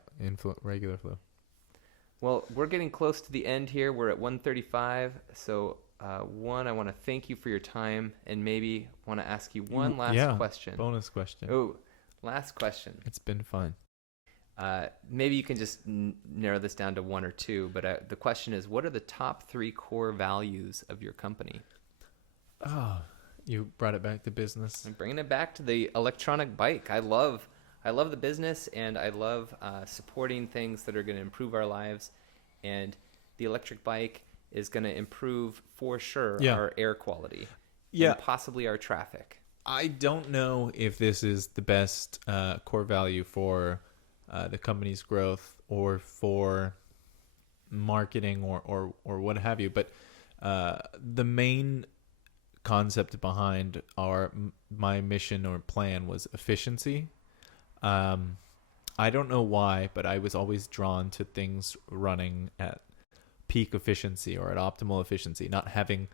regular flu. Well, we're getting close to the end here. We're at 1:35. So, I want to thank you for your time, and maybe want to ask you one last question. Bonus question. Oh, last question. It's been fun. Maybe you can just narrow this down to 1 or 2. But the question is, what are the top 3 core values of your company? Oh. You brought it back to business. I'm bringing it back to the electronic bike. I love the business, and I love supporting things that are going to improve our lives. And the electric bike is going to improve, for sure, our air quality. And possibly our traffic. I don't know if this is the best core value for the company's growth or for marketing or what have you. But the main concept behind my mission or plan was efficiency. I don't know why, but I was always drawn to things running at peak efficiency or at optimal efficiency, not having,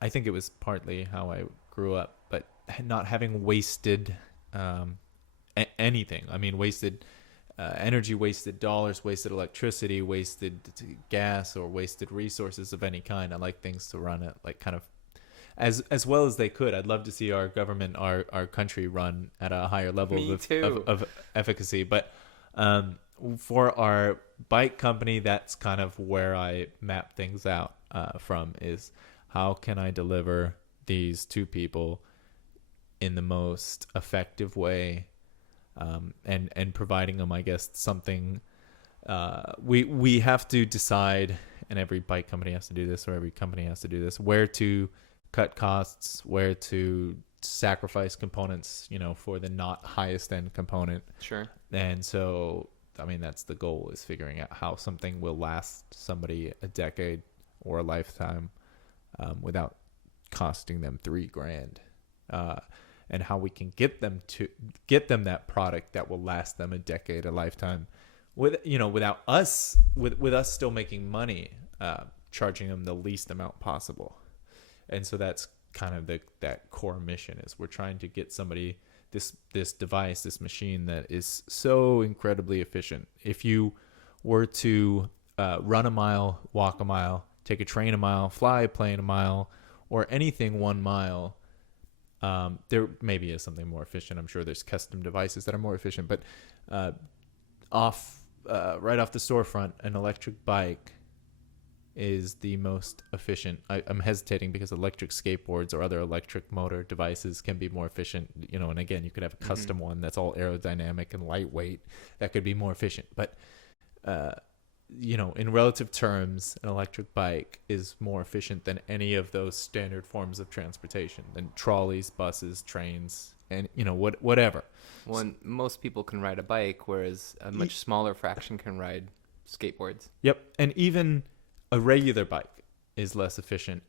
I think it was partly how I grew up, but not having wasted anything. I mean, wasted energy, wasted dollars, wasted electricity, wasted gas, or wasted resources of any kind. I like things to run at like kind of as well as they could. I'd love to see our government, our country run at a higher level of efficacy. But for our bike company, that's kind of where I map things out from, is how can I deliver these to people in the most effective way, and providing them, I guess, something. We have to decide, and every bike company has to do this, or every company has to do this, where to cut costs, where to sacrifice components, for the not highest end component. Sure. And so, I mean, that's the goal, is figuring out how something will last somebody a decade or a lifetime, without costing them $3,000, and how we can get them that product that will last them a decade, a lifetime, without us, with us still making money, charging them the least amount possible. And so that's kind of that core mission, is we're trying to get somebody this device, this machine that is so incredibly efficient. If you were to run a mile, walk a mile, take a train a mile, fly a plane a mile, or anything 1 mile, there maybe is something more efficient. I'm sure there's custom devices that are more efficient, but right off the storefront, an electric bike is the most efficient. I'm hesitating because electric skateboards or other electric motor devices can be more efficient, and again, you could have a custom one that's all aerodynamic and lightweight that could be more efficient. But, in relative terms, an electric bike is more efficient than any of those standard forms of transportation, than trolleys, buses, trains, and, whatever. Well, most people can ride a bike, whereas a much smaller fraction can ride skateboards. Yep. And even a regular bike is less efficient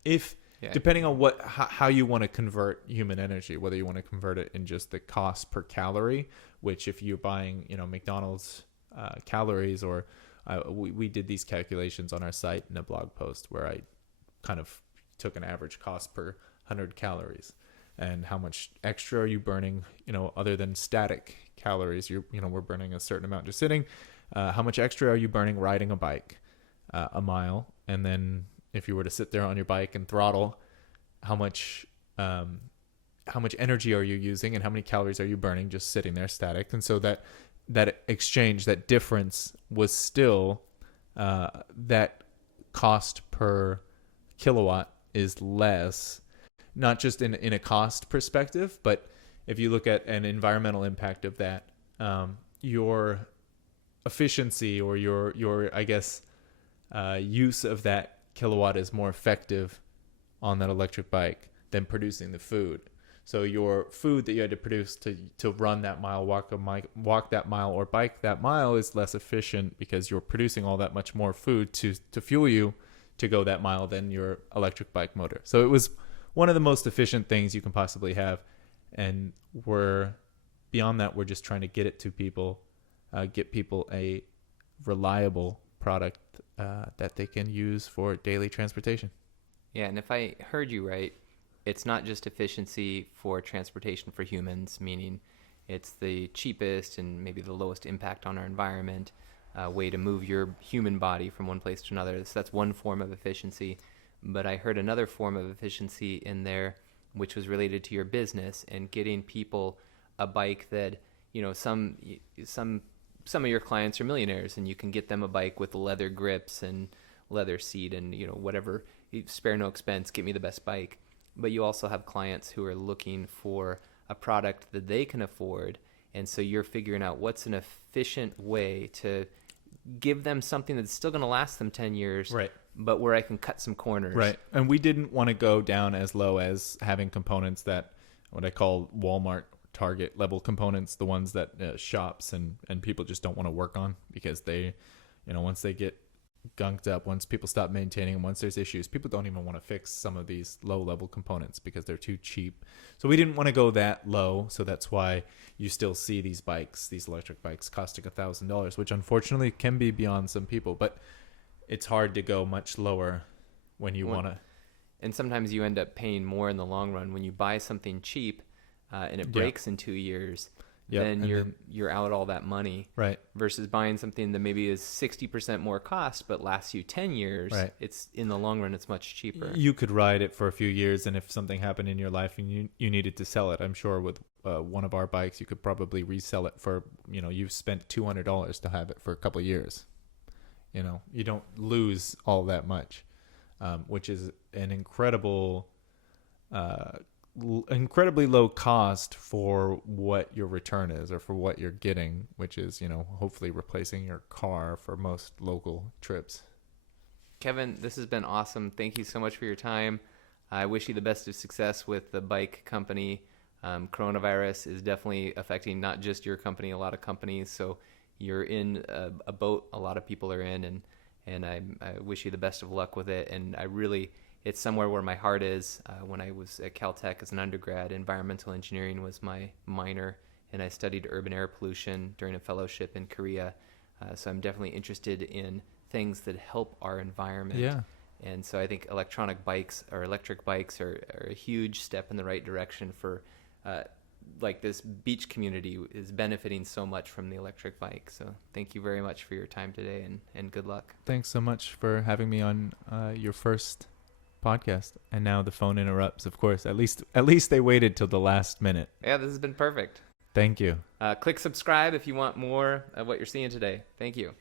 depending on how you want to convert human energy, whether you want to convert it in just the cost per calorie, which if you're buying, McDonald's calories or we did these calculations on our site in a blog post where I kind of took an average cost per 100 calories and how much extra are you burning, other than static calories. We're burning a certain amount just sitting. How much extra are you burning riding a bike a mile? And then if you were to sit there on your bike and throttle, how much energy are you using and how many calories are you burning just sitting there static? And so that exchange, that difference was still that cost per kilowatt is less, not just in a cost perspective, but if you look at an environmental impact of that, your efficiency or your I guess use of that kilowatt is more effective on that electric bike than producing the food. So your food that you had to produce to run that mile, walk that mile, or bike that mile is less efficient because you're producing all that much more food to fuel you to go that mile than your electric bike motor. So it was one of the most efficient things you can possibly have. And beyond that, we're just trying to get it to people, get people a reliable product that they can use for daily transportation. Yeah, and if I heard you right, it's not just efficiency for transportation for humans, meaning it's the cheapest and maybe the lowest impact on our environment way to move your human body from one place to another. So that's one form of efficiency. But I heard another form of efficiency in there, which was related to your business and getting people a bike that, some of your clients are millionaires and you can get them a bike with leather grips and leather seat and, whatever, spare no expense, get me the best bike. But you also have clients who are looking for a product that they can afford. And so you're figuring out what's an efficient way to give them something that's still going to last them 10 years, right? But where I can cut some corners. Right. And we didn't want to go down as low as having components that what I call Walmart, Target level components, the ones that shops and people just don't want to work on because they, once they get gunked up, once people stop maintaining them, once there's issues, people don't even want to fix some of these low level components because they're too cheap. So we didn't want to go that low. So that's why you still see these electric bikes costing $1,000, which unfortunately can be beyond some people, but it's hard to go much lower when you want to. And sometimes you end up paying more in the long run when you buy something cheap and it breaks in 2 years. Then you're out all that money, right? Versus buying something that maybe is 60% more cost but lasts you 10 years. Right. It's in the long run, it's much cheaper. You could ride it for a few years, and if something happened in your life and you needed to sell it, I'm sure with one of our bikes, you could probably resell it for you've spent $200 to have it for a couple of years. You don't lose all that much, which is an incredibly low cost for what your return is or for what you're getting, which is, hopefully replacing your car for most local trips. Kevin, this has been awesome. Thank you so much for your time. I wish you the best of success with the bike company. Coronavirus is definitely affecting not just your company, a lot of companies. So you're in a boat a lot of people are in, and I wish you the best of luck with it. And it's somewhere where my heart is. When I was at Caltech as an undergrad, environmental engineering was my minor, and I studied urban air pollution during a fellowship in Korea. So I'm definitely interested in things that help our environment. Yeah. And so I think electric bikes are a huge step in the right direction for this beach community is benefiting so much from the electric bike. So thank you very much for your time today, and good luck. Thanks so much for having me on your first podcast. And now the phone interrupts, of course. At least they waited till the last minute. Yeah, this has been perfect. Thank you. Click subscribe if you want more of what you're seeing today. Thank you.